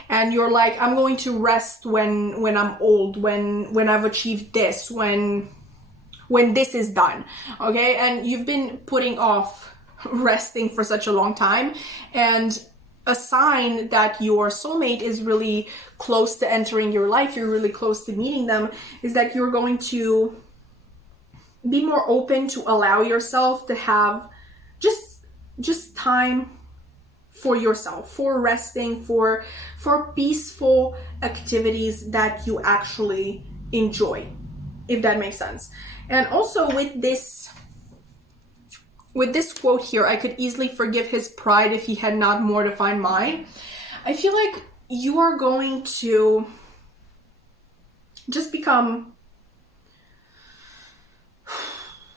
and you're like, I'm going to rest when I'm old, when I've achieved this, when this is done, okay? And you've been putting off resting for such a long time, and a sign that your soulmate is really close to entering your life, you're really close to meeting them, is that you're going to be more open to allow yourself to have just time for yourself, for resting, for peaceful activities that you actually enjoy, if that makes sense. And also with this quote here, I could easily forgive his pride if he had not mortified mine. I feel like you are going to just become,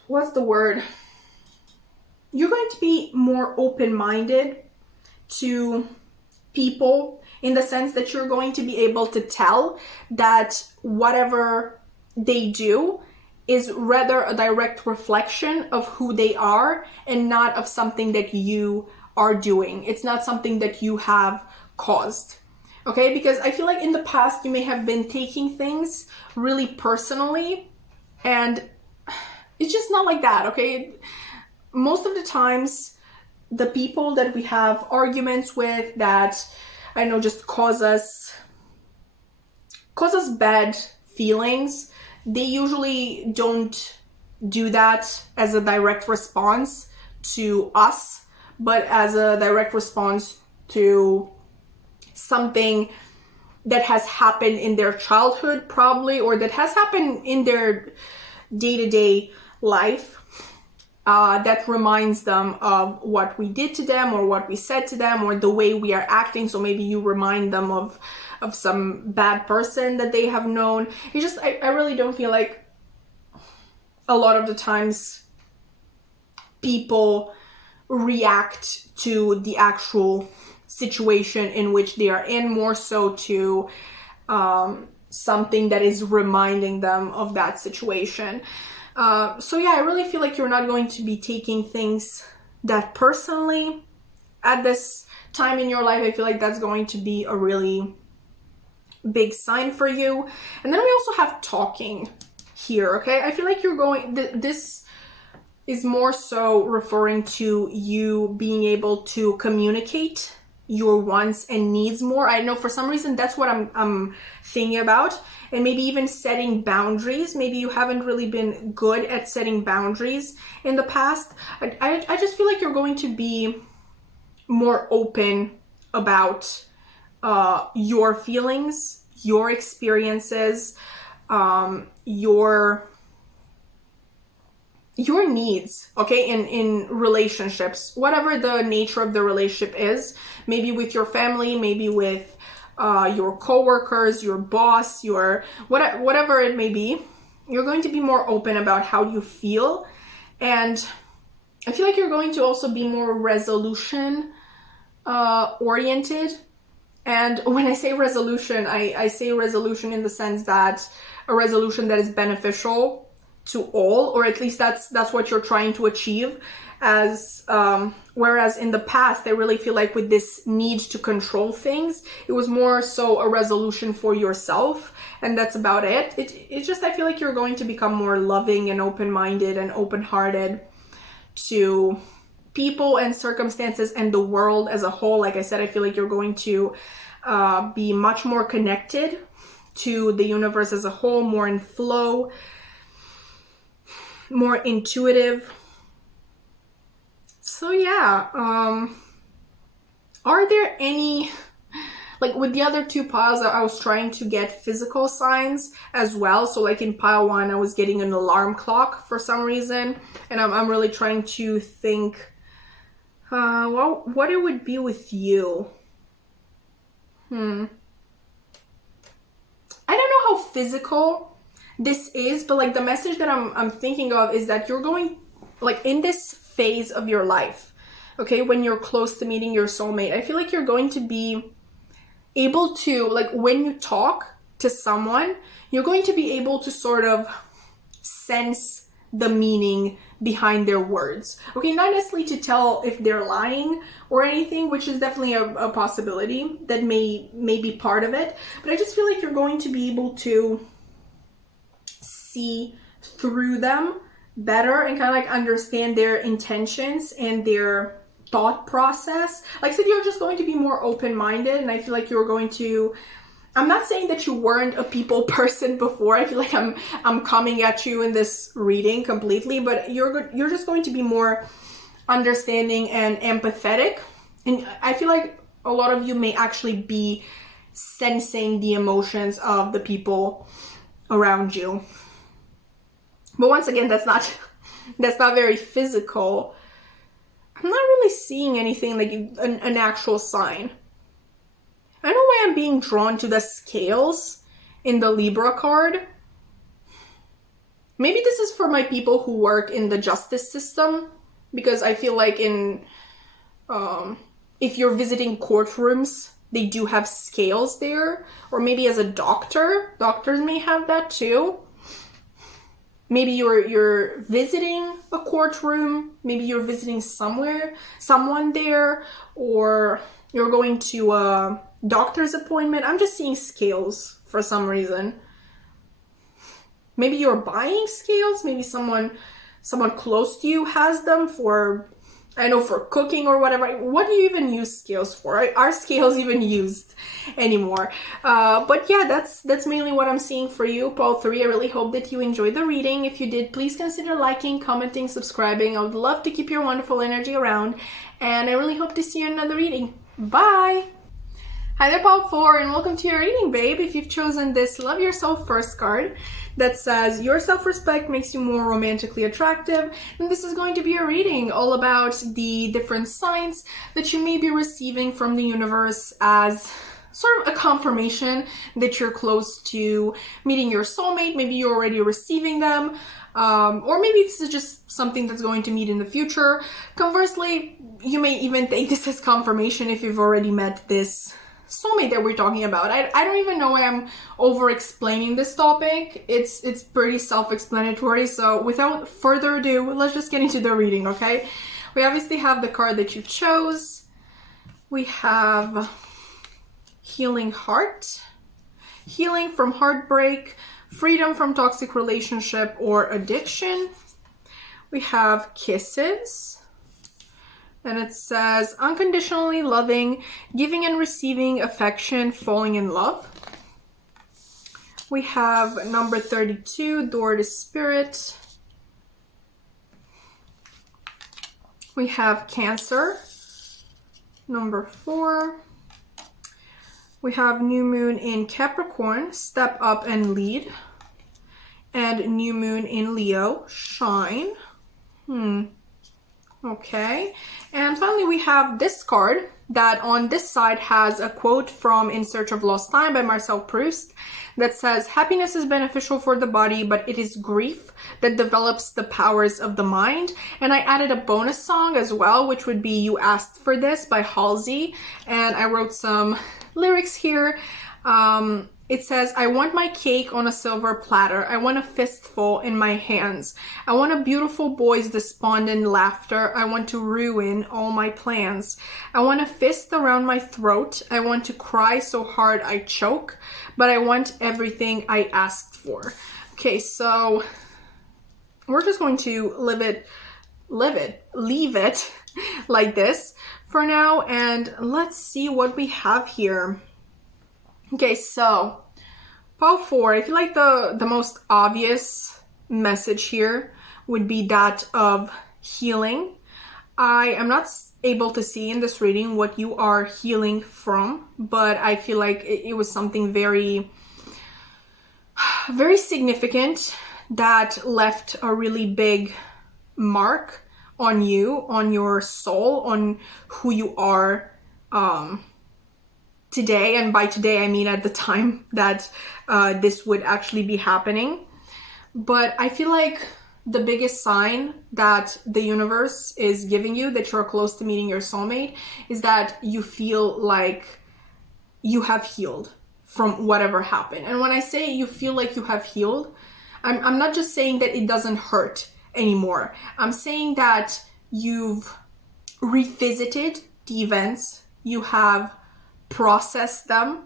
what's the word? You're going to be more open-minded to people, in the sense that you're going to be able to tell that whatever they do is rather a direct reflection of who they are and not of something that you are doing. It's not something that you have caused. Okay, because I feel like in the past you may have been taking things really personally, and it's just not like that, okay? Most of the times, the people that we have arguments with, that, I know, just cause us bad feelings, they usually don't do that as a direct response to us, but as a direct response to something that has happened in their childhood, probably, or that has happened in their day-to-day life. that reminds them of what we did to them or what we said to them or the way we are acting. So maybe you remind them of some bad person that they have known. It's just, I really don't feel like a lot of the times people react to the actual situation in which they are in, more so to something that is reminding them of that situation. So yeah, I really feel like you're not going to be taking things that personally at this time in your life. I feel like that's going to be a really big sign for you. And then we also have talking here, okay? I feel like you're going, this is more so referring to you being able to communicate your wants and needs more. I know for some reason that's what I'm thinking about. And maybe even setting boundaries. Maybe you haven't really been good at setting boundaries in the past. I just feel like you're going to be more open about your feelings, your experiences, your needs, okay, in relationships, whatever the nature of the relationship is, maybe with your family, maybe with your coworkers, your boss, your whatever it may be. You're going to be more open about how you feel, and I feel like you're going to also be more resolution oriented. And when I say resolution, I say resolution in the sense that a resolution that is beneficial to all, or at least that's what you're trying to achieve. As whereas in the past, I really feel like with this need to control things, it was more so a resolution for yourself, and that's about it. It's just, I feel like you're going to become more loving and open-minded and open-hearted to people and circumstances and the world as a whole. Like I said, I feel like you're going to be much more connected to the universe as a whole, more in flow, more intuitive. So yeah, are there any, like with the other two piles, I was trying to get physical signs as well. So like in pile 1, I was getting an alarm clock for some reason, and I'm really trying to think, well, what it would be with you. I don't know how physical this is, but like the message that I'm thinking of is that you're going, like in this phase of your life, okay, when you're close to meeting your soulmate, I feel like you're going to be able to, like when you talk to someone, you're going to be able to sort of sense the meaning behind their words, okay, not necessarily to tell if they're lying or anything, which is definitely a possibility that may be part of it, but I just feel like you're going to be able to see through them better and kind of like understand their intentions and their thought process. Like I said, you're just going to be more open-minded, and I feel like you're going to, I'm not saying that you weren't a people person before. I feel like I'm coming at you in this reading completely, but you're just going to be more understanding and empathetic. And I feel like a lot of you may actually be sensing the emotions of the people around you. But once again, that's not very physical. I'm not really seeing anything like an actual sign. I don't know why I'm being drawn to the scales in the Libra card. Maybe this is for my people who work in the justice system, because I feel like if you're visiting courtrooms, they do have scales there. Or maybe as a doctor, doctors may have that too. Maybe you're visiting a courtroom, maybe you're visiting someone there, or you're going to a doctor's appointment. I'm just seeing scales for some reason. Maybe you're buying scales, maybe someone close to you has them for, I know, for cooking or whatever. What do you even use scales for? Are scales even used anymore? But yeah, that's mainly what I'm seeing for you, Pile 3. I really hope that you enjoyed the reading. If you did, please consider liking, commenting, subscribing. I would love to keep your wonderful energy around, and I really hope to see you in another reading. Bye! Hi there, Pile 4, and welcome to your reading, babe. If you've chosen this Love Yourself First card that says your self-respect makes you more romantically attractive, then this is going to be a reading all about the different signs that you may be receiving from the universe as sort of a confirmation that you're close to meeting your soulmate. Maybe you're already receiving them, or maybe this is just something that's going to meet in the future. Conversely, you may even take this as confirmation if you've already met this soulmate that we're talking about. I don't even know why I'm over explaining this topic. It's pretty self-explanatory. So without further ado, let's just get into the reading, okay? We obviously have the card that you chose. We have Healing Heart, healing from heartbreak, freedom from toxic relationship or addiction. We have Kisses, and it says unconditionally loving, giving and receiving affection, falling in love. We have number 32, Door to Spirit. We have Cancer, number 4. We have New Moon in Capricorn, Step Up and Lead. And New Moon in Leo, Shine. Okay. And finally, we have this card that on this side has a quote from In Search of Lost Time by Marcel Proust that says, happiness is beneficial for the body, but it is grief that develops the powers of the mind. And I added a bonus song as well, which would be You Asked for This by Halsey. And I wrote some lyrics here. It says, I want my cake on a silver platter. I want a fistful in my hands. I want a beautiful boy's despondent laughter. I want to ruin all my plans. I want a fist around my throat. I want to cry so hard I choke, but I want everything I asked for. Okay, so we're just going to leave it like this for now, and let's see what we have here. Okay, so Pile 4, I feel like the most obvious message here would be that of healing. I am not able to see in this reading what you are healing from, but I feel like it was something very, very significant that left a really big mark on you, on your soul, on who you are today. And by today, I mean at the time that this would actually be happening. But I feel like the biggest sign that the universe is giving you that you're close to meeting your soulmate is that you feel like you have healed from whatever happened. And when I say you feel like you have healed, I'm not just saying that it doesn't hurt anymore. I'm saying that you've revisited the events, you have processed them,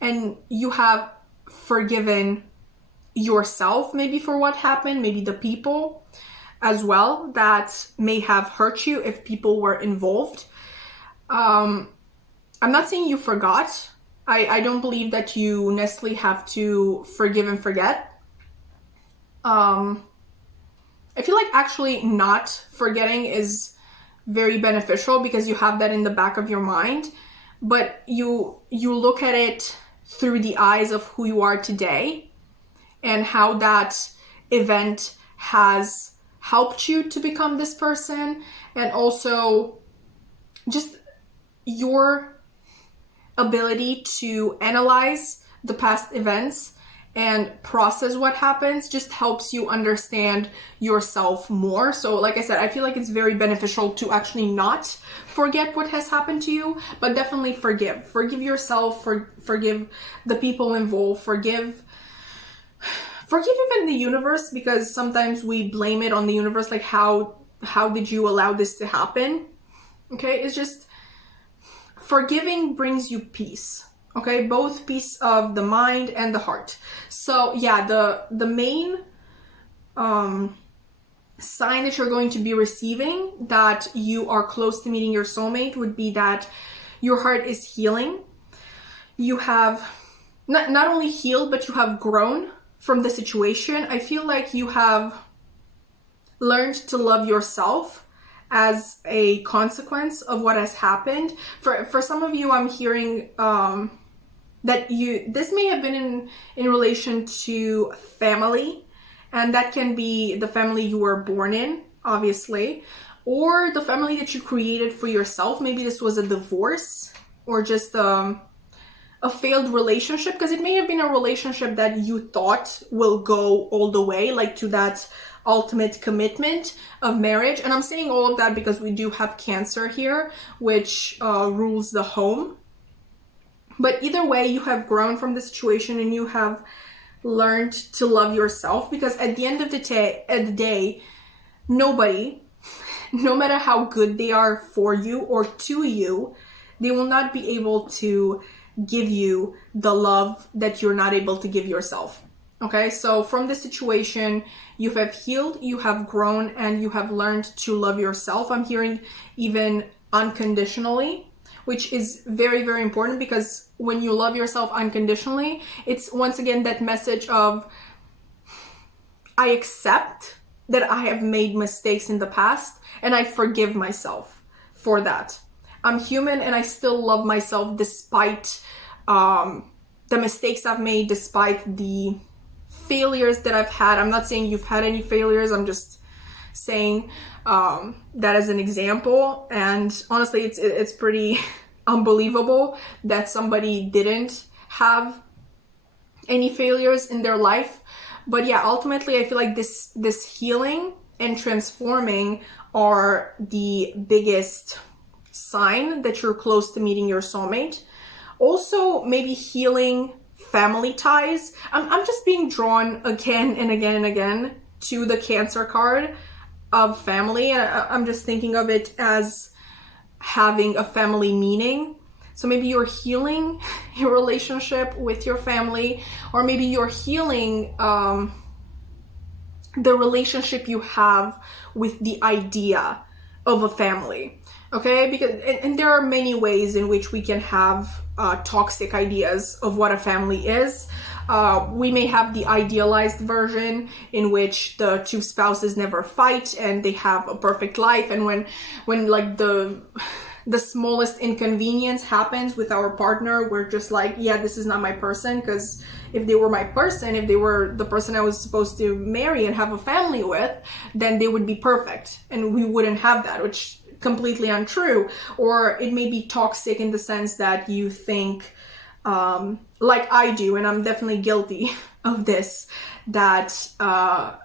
and you have forgiven yourself maybe for what happened, maybe the people as well that may have hurt you if people were involved. I'm not saying you forgot. I don't believe that you necessarily have to forgive and forget. I feel like actually not forgetting is very beneficial because you have that in the back of your mind, but you look at it through the eyes of who you are today and how that event has helped you to become this person, and also just your ability to analyze the past events and process what happens just helps you understand yourself more. So like I said, I feel like it's very beneficial to actually not forget what has happened to you, but definitely forgive yourself, forgive the people involved, forgive even the universe, because sometimes we blame it on the universe, like how did you allow this to happen? Okay, it's just forgiving brings you peace. Okay, both peace of the mind and the heart. So yeah, the main sign that you're going to be receiving that you are close to meeting your soulmate would be that your heart is healing. You have not only healed, but you have grown from the situation. I feel like you have learned to love yourself as a consequence of what has happened. For some of you, I'm hearing that this may have been in relation to family, and that can be the family you were born in, obviously, or the family that you created for yourself. Maybe this was a divorce or just a failed relationship, because it may have been a relationship that you thought will go all the way, like to that ultimate commitment of marriage. And I'm saying all of that because we do have Cancer here, which rules the home. But either way, you have grown from the situation and you have learned to love yourself, because at the end of the day, nobody, no matter how good they are for you or to you, they will not be able to give you the love that you're not able to give yourself. Okay, so from this situation, you have healed, you have grown, and you have learned to love yourself. I'm hearing even unconditionally, which is very, very important, because when you love yourself unconditionally, it's once again that message of, I accept that I have made mistakes in the past and I forgive myself for that. I'm human and I still love myself despite the mistakes I've made, despite the failures that I've had. I'm not saying you've had any failures. I'm just saying that as an example. And honestly, it's pretty unbelievable that somebody didn't have any failures in their life. But yeah, ultimately, I feel like this healing and transforming are the biggest sign that you're close to meeting your soulmate. Also, maybe healing family ties. I'm just being drawn again and again and again to the Cancer card of family. I'm just thinking of it as having a family meaning. So maybe you're healing your relationship with your family, or maybe you're healing the relationship you have with the idea of a family. Okay, because and there are many ways in which we can have toxic ideas of what a family is. We may have the idealized version in which the two spouses never fight and they have a perfect life, and when like the smallest inconvenience happens with our partner, we're just like, yeah, this is not my person, because if they were my person, if they were the person I was supposed to marry and have a family with, then they would be perfect and we wouldn't have that, which completely untrue. Or it may be toxic in the sense that you think, like I do, and I'm definitely guilty of this, that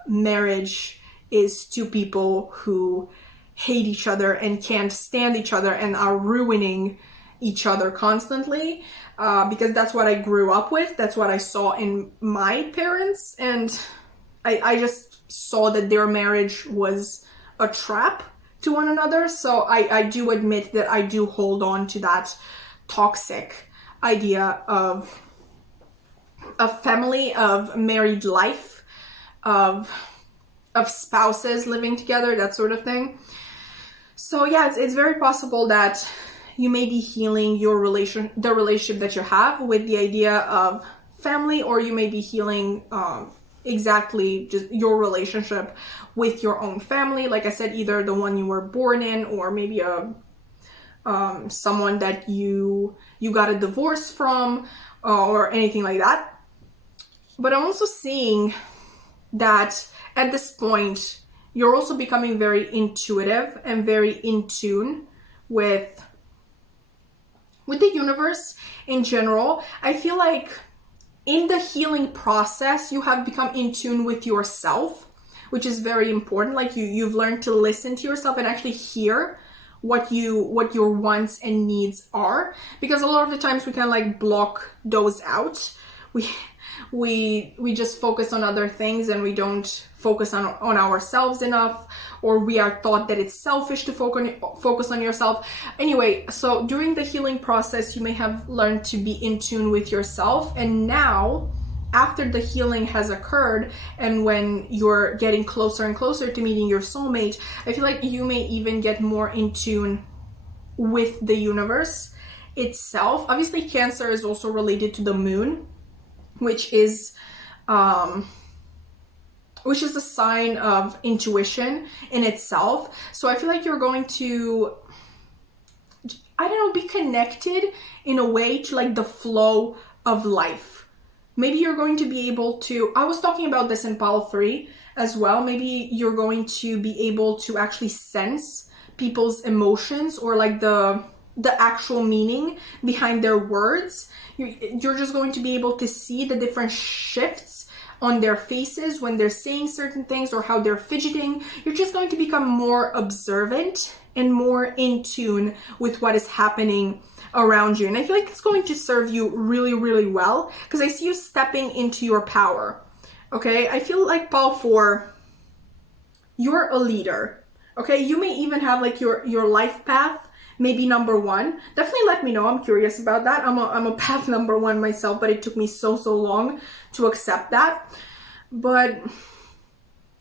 marriage is two people who hate each other and can't stand each other and are ruining each other constantly, because that's what I grew up with. That's what I saw in my parents, and I just saw that their marriage was a trap to one another. So I do admit that I do hold on to that toxic idea of a family, of married life, of spouses living together, that sort of thing. So yeah, it's very possible that you may be healing the relationship that you have with the idea of family, or you may be healing exactly just your relationship with your own family. Like I said, either the one you were born in, or maybe someone that you got a divorce from, or anything like that. But I'm also seeing that at this point, you're also becoming very intuitive and very in tune with the universe in general. I feel like in the healing process, you have become in tune with yourself, which is very important. Like you've learned to listen to yourself and actually hear what your wants and needs are, because a lot of the times we can like block those out. We just focus on other things and we don't focus on ourselves enough, or we are taught that it's selfish to focus on yourself. Anyway, so during the healing process, you may have learned to be in tune with yourself, and now after the healing has occurred and when you're getting closer and closer to meeting your soulmate, I feel like you may even get more in tune with the universe itself. Obviously, Cancer is also related to the moon, which is which is a sign of intuition in itself. So I feel like you're going to, I don't know, be connected in a way to like the flow of life. Maybe you're going to be able to, I was talking about this in Pile 3 as well. Maybe you're going to be able to actually sense people's emotions or like the actual meaning behind their words. You're just going to be able to see the different shifts on their faces when they're saying certain things or how they're fidgeting. You're just going to become more observant and more in tune with what is happening around you. And I feel like it's going to serve you really, really well, because I see you stepping into your power. Okay, I feel like Pile 4, you're a leader. Okay, you may even have like your life path, maybe number 1. Definitely let me know. I'm curious about that. I'm a path number 1 myself, but it took me so long to accept that. But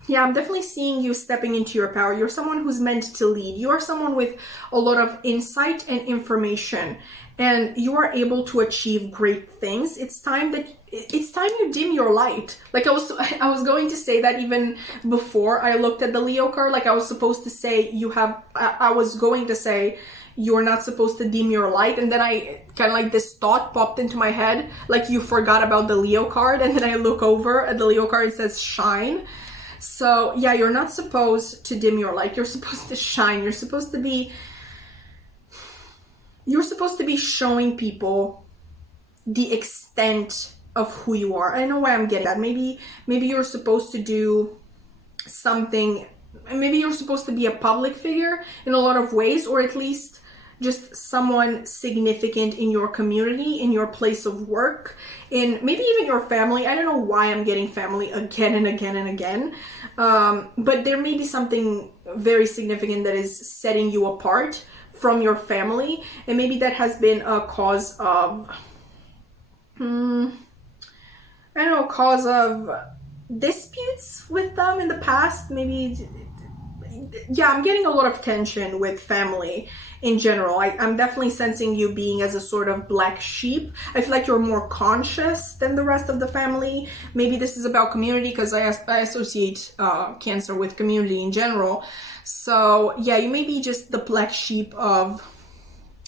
yeah, I'm definitely seeing you stepping into your power. You're someone who's meant to lead. You are someone with a lot of insight and information, and you are able to achieve great things. It's time you dim your light. Like I was going to say that even before I looked at the Leo card. Like I was supposed to say I was going to say you're not supposed to dim your light, and then I kind of like this thought popped into my head, like you forgot about the Leo card, and then I look over at the Leo card, it says shine. So yeah, you're not supposed to dim your light. You're supposed to shine. You're supposed to be showing people the extent of who you are. I don't know why I'm getting that. Maybe you're supposed to do something. Maybe you're supposed to be a public figure in a lot of ways, or at least just someone significant in your community, in your place of work, in maybe even your family. I don't know why I'm getting family again and again and again. But there may be something very significant that is setting you apart from your family. And maybe that has been a cause of, cause of disputes with them in the past. Maybe, yeah, I'm getting a lot of tension with family in general. I'm definitely sensing you being as a sort of black sheep. I feel like you're more conscious than the rest of the family. Maybe this is about community, because I associate Cancer with community in general. So yeah, you may be just the black sheep of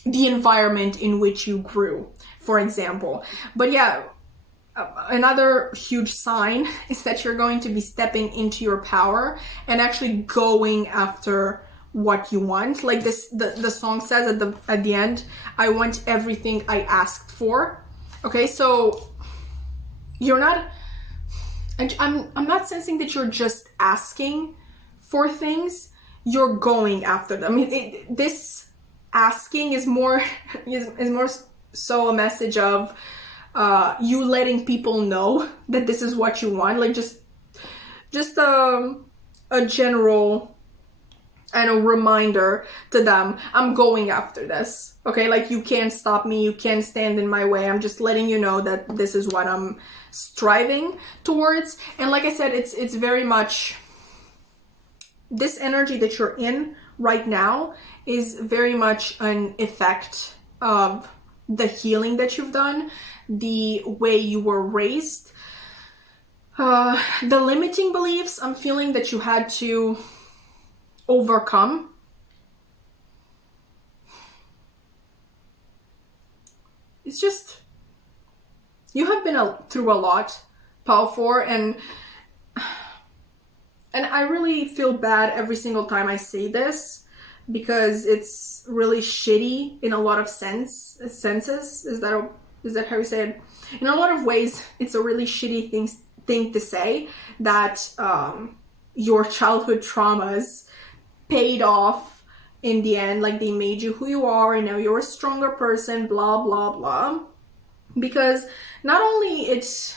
the environment in which you grew, for example. But yeah, another huge sign is that you're going to be stepping into your power and actually going after what you want. Like the song says at the end, I want everything I asked for. Okay, so you're not, I'm not sensing that you're just asking for things. You're going after them. I mean, this asking is more so a message of you letting people know that this is what you want. Like just a general reminder to them, I'm going after this. Okay, like you can't stop me, you can't stand in my way. I'm just letting you know that this is what I'm striving towards. And like I said, it's very much this energy that you're in right now is very much an effect of the healing that you've done, the way you were raised, the limiting beliefs I'm feeling that you had to overcome. It's just, you have been through a lot, Pile 4, and I really feel bad every single time I say this, because it's really shitty in a lot of senses. Is that how you say it? In a lot of ways, it's a really shitty thing to say, that your childhood traumas paid off in the end, like they made you who you are, and now you're a stronger person, blah blah blah. Because not only it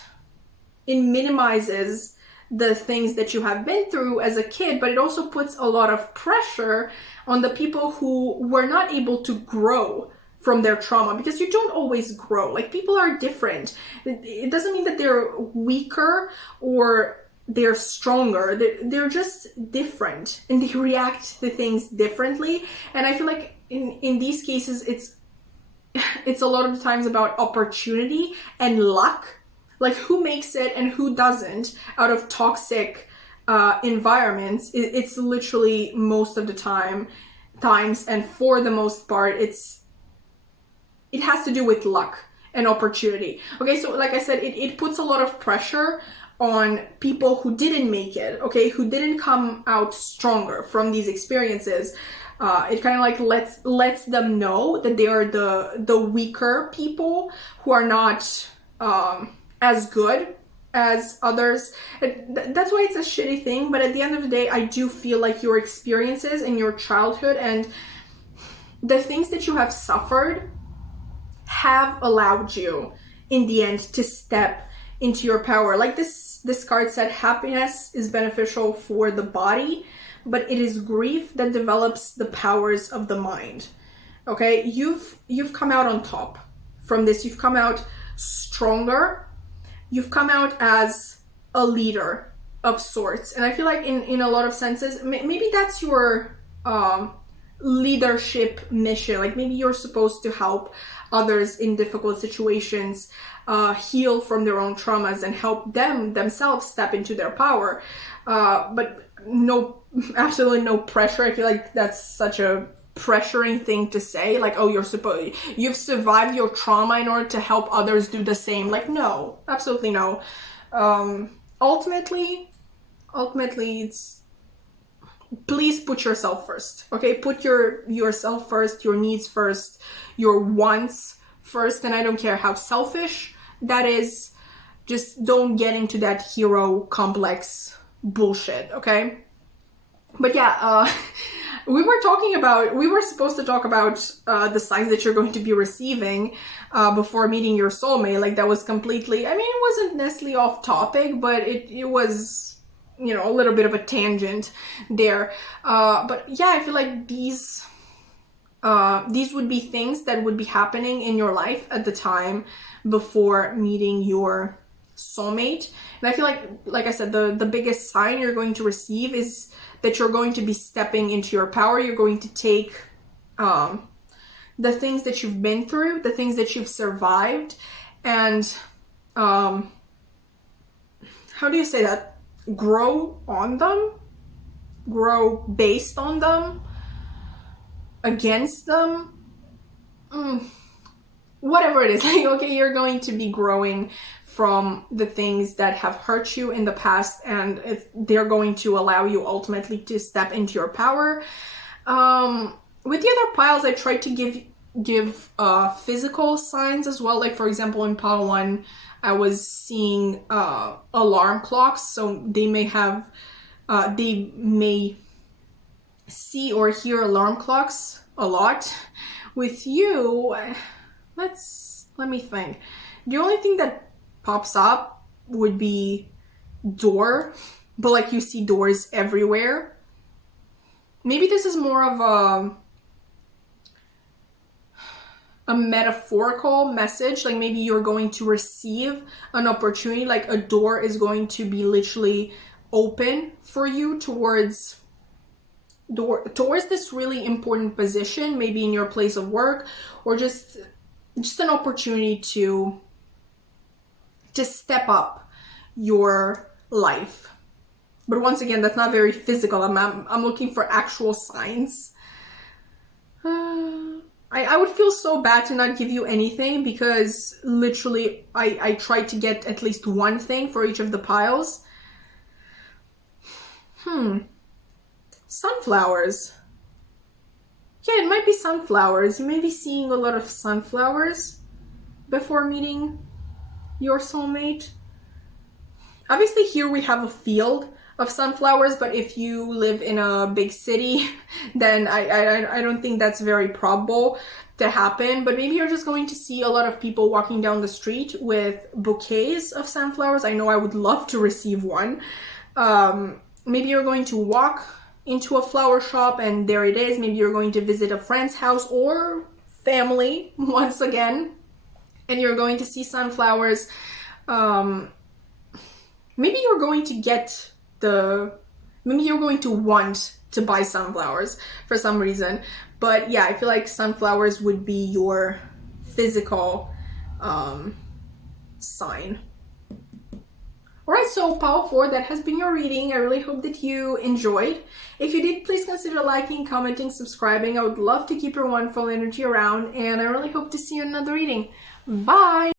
minimizes the things that you have been through as a kid, but it also puts a lot of pressure on the people who were not able to grow from their trauma, because you don't always grow. Like, people are different. It doesn't mean that they're weaker or they're stronger. They're just different, and they react to things differently. And I feel like in these cases, it's a lot of the times about opportunity and luck. Like, who makes it and who doesn't out of toxic environments, it's literally most of the times, and for the most part, it has to do with luck and opportunity. Okay, so like I said, it puts a lot of pressure on people who didn't make it, okay, who didn't come out stronger from these experiences. It kind of like lets them know that they are the weaker people who are not as good as others. That's why it's a shitty thing, but at the end of the day, I do feel like your experiences in your childhood and the things that you have suffered have allowed you in the end to step into your power. Like this card said, happiness is beneficial for the body, but it is grief that develops the powers of the mind. Okay, you've come out on top from this. You've come out stronger. You've come out as a leader of sorts. And I feel like in a lot of senses, maybe that's your leadership mission. Like maybe you're supposed to help others in difficult situations heal from their own traumas and help themselves step into their power. But absolutely no pressure. I feel like that's such a pressuring thing to say, like, oh, you've survived your trauma in order to help others do the same. Like, no, absolutely no. Ultimately it's, please put yourself first. Okay, put yourself first, your needs first, your wants first, and I don't care how selfish that is. Just don't get into that hero complex bullshit. Okay, but yeah, we were supposed to talk about the signs that you're going to be receiving before meeting your soulmate. Like that was completely, I mean, it wasn't necessarily off topic, but it was, you know, a little bit of a tangent there. But yeah, I feel like these would be things that would be happening in your life at the time before meeting your soulmate. And I feel like I said, the biggest sign you're going to receive is that you're going to be stepping into your power. You're going to take the things that you've been through, the things that you've survived, and how do you say that? Grow on them, grow based on them, against them, whatever it is. Like, okay, you're going to be growing from the things that have hurt you in the past, and they're going to allow you ultimately to step into your power. With the other piles, I tried to give physical signs as well. Like, for example, in pile 1, I was seeing alarm clocks, so they may see or hear alarm clocks a lot. With you, let me think. The only thing that pops up would be door, but like you see doors everywhere. Maybe this is more of a metaphorical message. Like maybe you're going to receive an opportunity, like a door is going to be literally open for you towards this really important position, maybe in your place of work, or just an opportunity to step up your life. But once again, that's not very physical. I'm looking for actual signs. I would feel so bad to not give you anything, because literally I tried to get at least one thing for each of the piles. Sunflowers. Yeah, it might be sunflowers. You may be seeing a lot of sunflowers before meeting your soulmate. Obviously here we have a field of sunflowers, but if you live in a big city, then I don't think that's very probable to happen. But maybe you're just going to see a lot of people walking down the street with bouquets of sunflowers. I know I would love to receive one. Maybe you're going to walk into a flower shop and there it is. Maybe you're going to visit a friend's house or family once again, and you're going to see sunflowers. Maybe you're going to want to buy sunflowers for some reason. But yeah, I feel like sunflowers would be your physical sign. Alright, so pile 4, that has been your reading. I really hope that you enjoyed. If you did, please consider liking, commenting, subscribing. I would love to keep your wonderful energy around, and I really hope to see you in another reading. Bye!